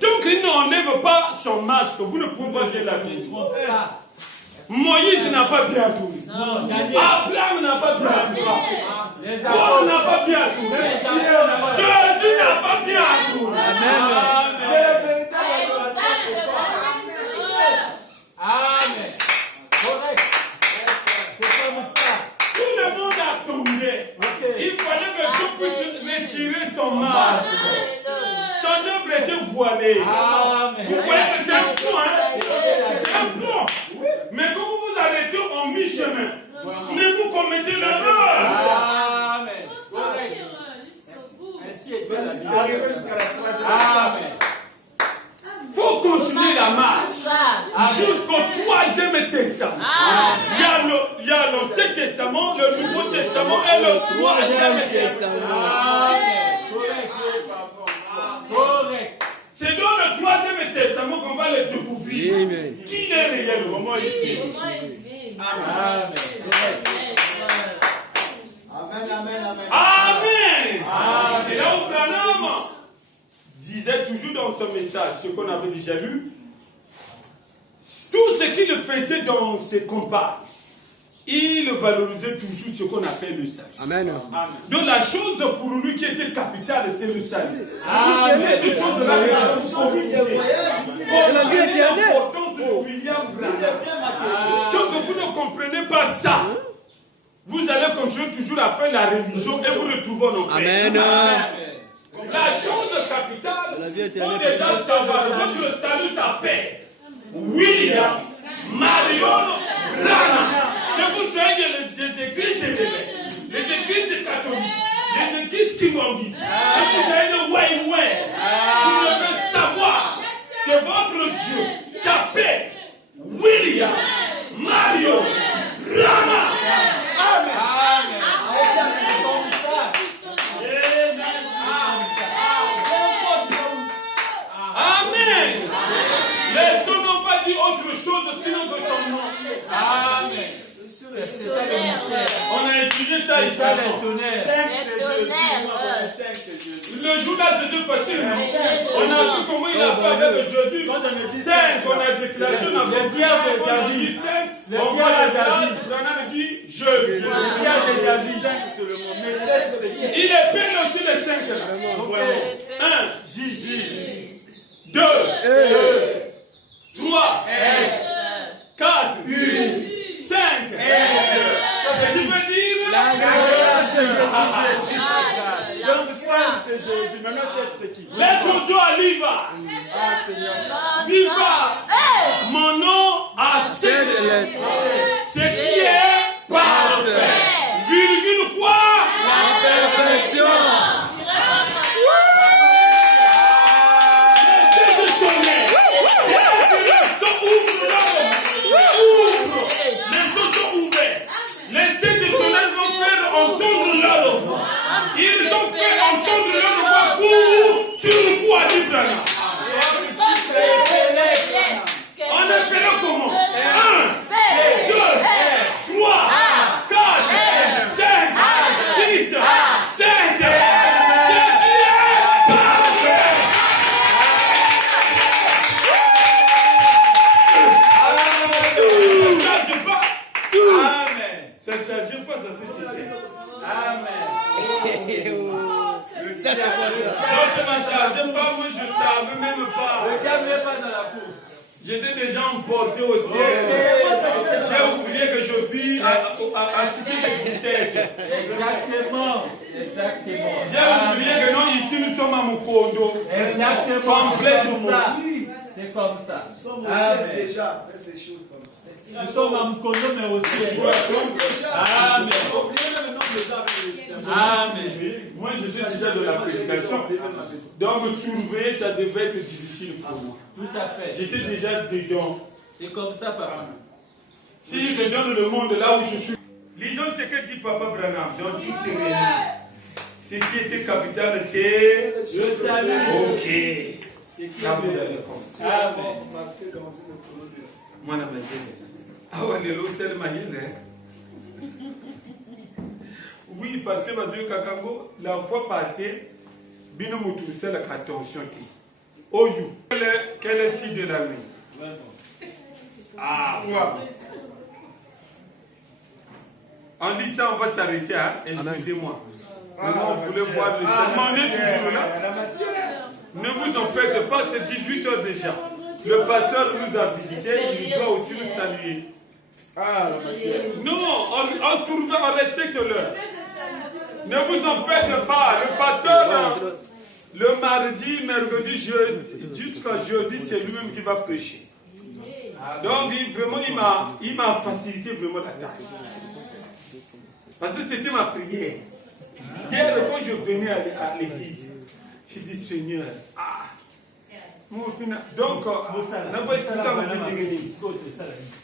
Tant qu'il n'enlève pas son masque, vous ne pouvez pas bien l'adorer. Moïse n'a pas bien adoré. Abraham n'a pas bien adoré. Paul n'a pas bien adoré. Jésus n'a pas bien adoré. Amen. Correct. C'est comme ça. Tout le monde a tombé. Il fallait que Dieu puisse retirer son masque. Son œuvre était voilée. Amen. Vous voyez que c'est un plan, c'est un plan. Mais quand vous vous arrêtez en mi-chemin, mais vous commettez l'erreur. Amen. Correct. Ainsi est Dieu. Amen. Il faut continuer la marche jusqu'au 3e testament. Il y a l'Ancien Testament, le Nouveau Testament et le 3e Testament. Correct. C'est dans le 3e Testament qu'on va le découvrir. Qui est réellement ici. Amen. Amen. C'est là où Branham disait toujours dans son message, ce qu'on avait déjà lu, tout ce qu'il faisait dans ses combats, il valorisait toujours ce qu'on appelle le salut. Amen. Donc la chose pour lui qui était capitale, c'est le salut. Amen. C'est la vie éternelle. Donc vous ne comprenez pas ça. Vous allez continuer toujours à faire la religion et vous retrouvez en enfer. Amen. La chose capitale, C'est la vie faut éternelle. déjà savoir votre salut s'appelle William Marion Branham. Que vous soyez des églises des églises catholiques, des églises kimbangis, que vous soyez de Wai, vous devez savoir que votre Dieu s'appelle William Marion Branham. Amen. Amen. Les deux n'ont pas dit autre chose sinon que son nom. Amen. On a étudié ça ici. Le jour là, Jésus facilement. On a vu comment il a fait avec Jésus. 5, on a déclaré, on a pierre de David. On va David. On a dit Jésus. Le pierre de David, c'est le c'est Jésus. Donc 5 c'est Jésus. Maintenant 7 c'est qui? L'être Dieu à l'Iva. Ah Seigneur. Viva. Mon nom a 7 lettres. Ce qui est parfait. Virgule quoi? La perfection. Les têtes de tonnerre vont faire entendre leur voix. Ils ont fait entendre leur voix pour sur le coup à l'Israël. On a fait le comment? 1, 2, 3, 4, 5, 6, 7. C'est qui est parfait. Ça ne charge pas. Amen. Ça ne charge pas, ça c'est fait. Amen. Ça, c'est quoi ça? Non, ça ne me chargeait pas, moi je ne savais même pas. Le diable n'est pas dans la course. J'étais déjà emporté au ciel. J'ai oublié que je vis à Cité de 17. Exactement. J'ai oublié que non, ici nous sommes à Mukondo. Exactement. Complètement. C'est comme ça. Nous sommes au ciel déjà, faire ces choses comme ça. Nous sommes à Mukondo, mais aussi. Nous sommes déjà. Amen. Oubliez le nom déjà avec les citations. Amen. Moi je suis déjà de la prédication. Donc surveiller, ça devait être difficile pour moi. Tout à fait. J'étais déjà dedans. C'est comme ça, papa. Si je donne le monde là où je suis. Lisons ce que dit Papa Branham dans toutes ses réunions. Ce qui était capital, c'est Le salut. ok. C'est qui Là, vous allez comprendre. Amen. Parce que dans une chronologie. Moi, je me dis, ah ouais, le lot, c'est le manuel. Oui, parce que Dieu Kakango, la fois passée, Binomutu, c'est la attention qui. Oyu, quel est-il de la nuit? Ah, voilà. En dit ça, on va s'arrêter, hein? Excusez-moi. Maintenant, vous voulez voir le sermon, on est toujours là. Ne vous en faites pas, c'est 18h déjà. Le pasteur nous a visité, il doit aussi nous saluer. Non, on surveille, on respecte l'heure. Ne vous en faites pas, le pasteur, le mardi, mercredi, jusqu'à jeudi, c'est lui-même qui va prêcher. Donc, il m'a facilité vraiment la tâche. Parce que c'était ma prière. Hier, quand je venais à l'église, j'ai dit, Seigneur, donc, tout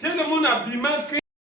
le monde habillement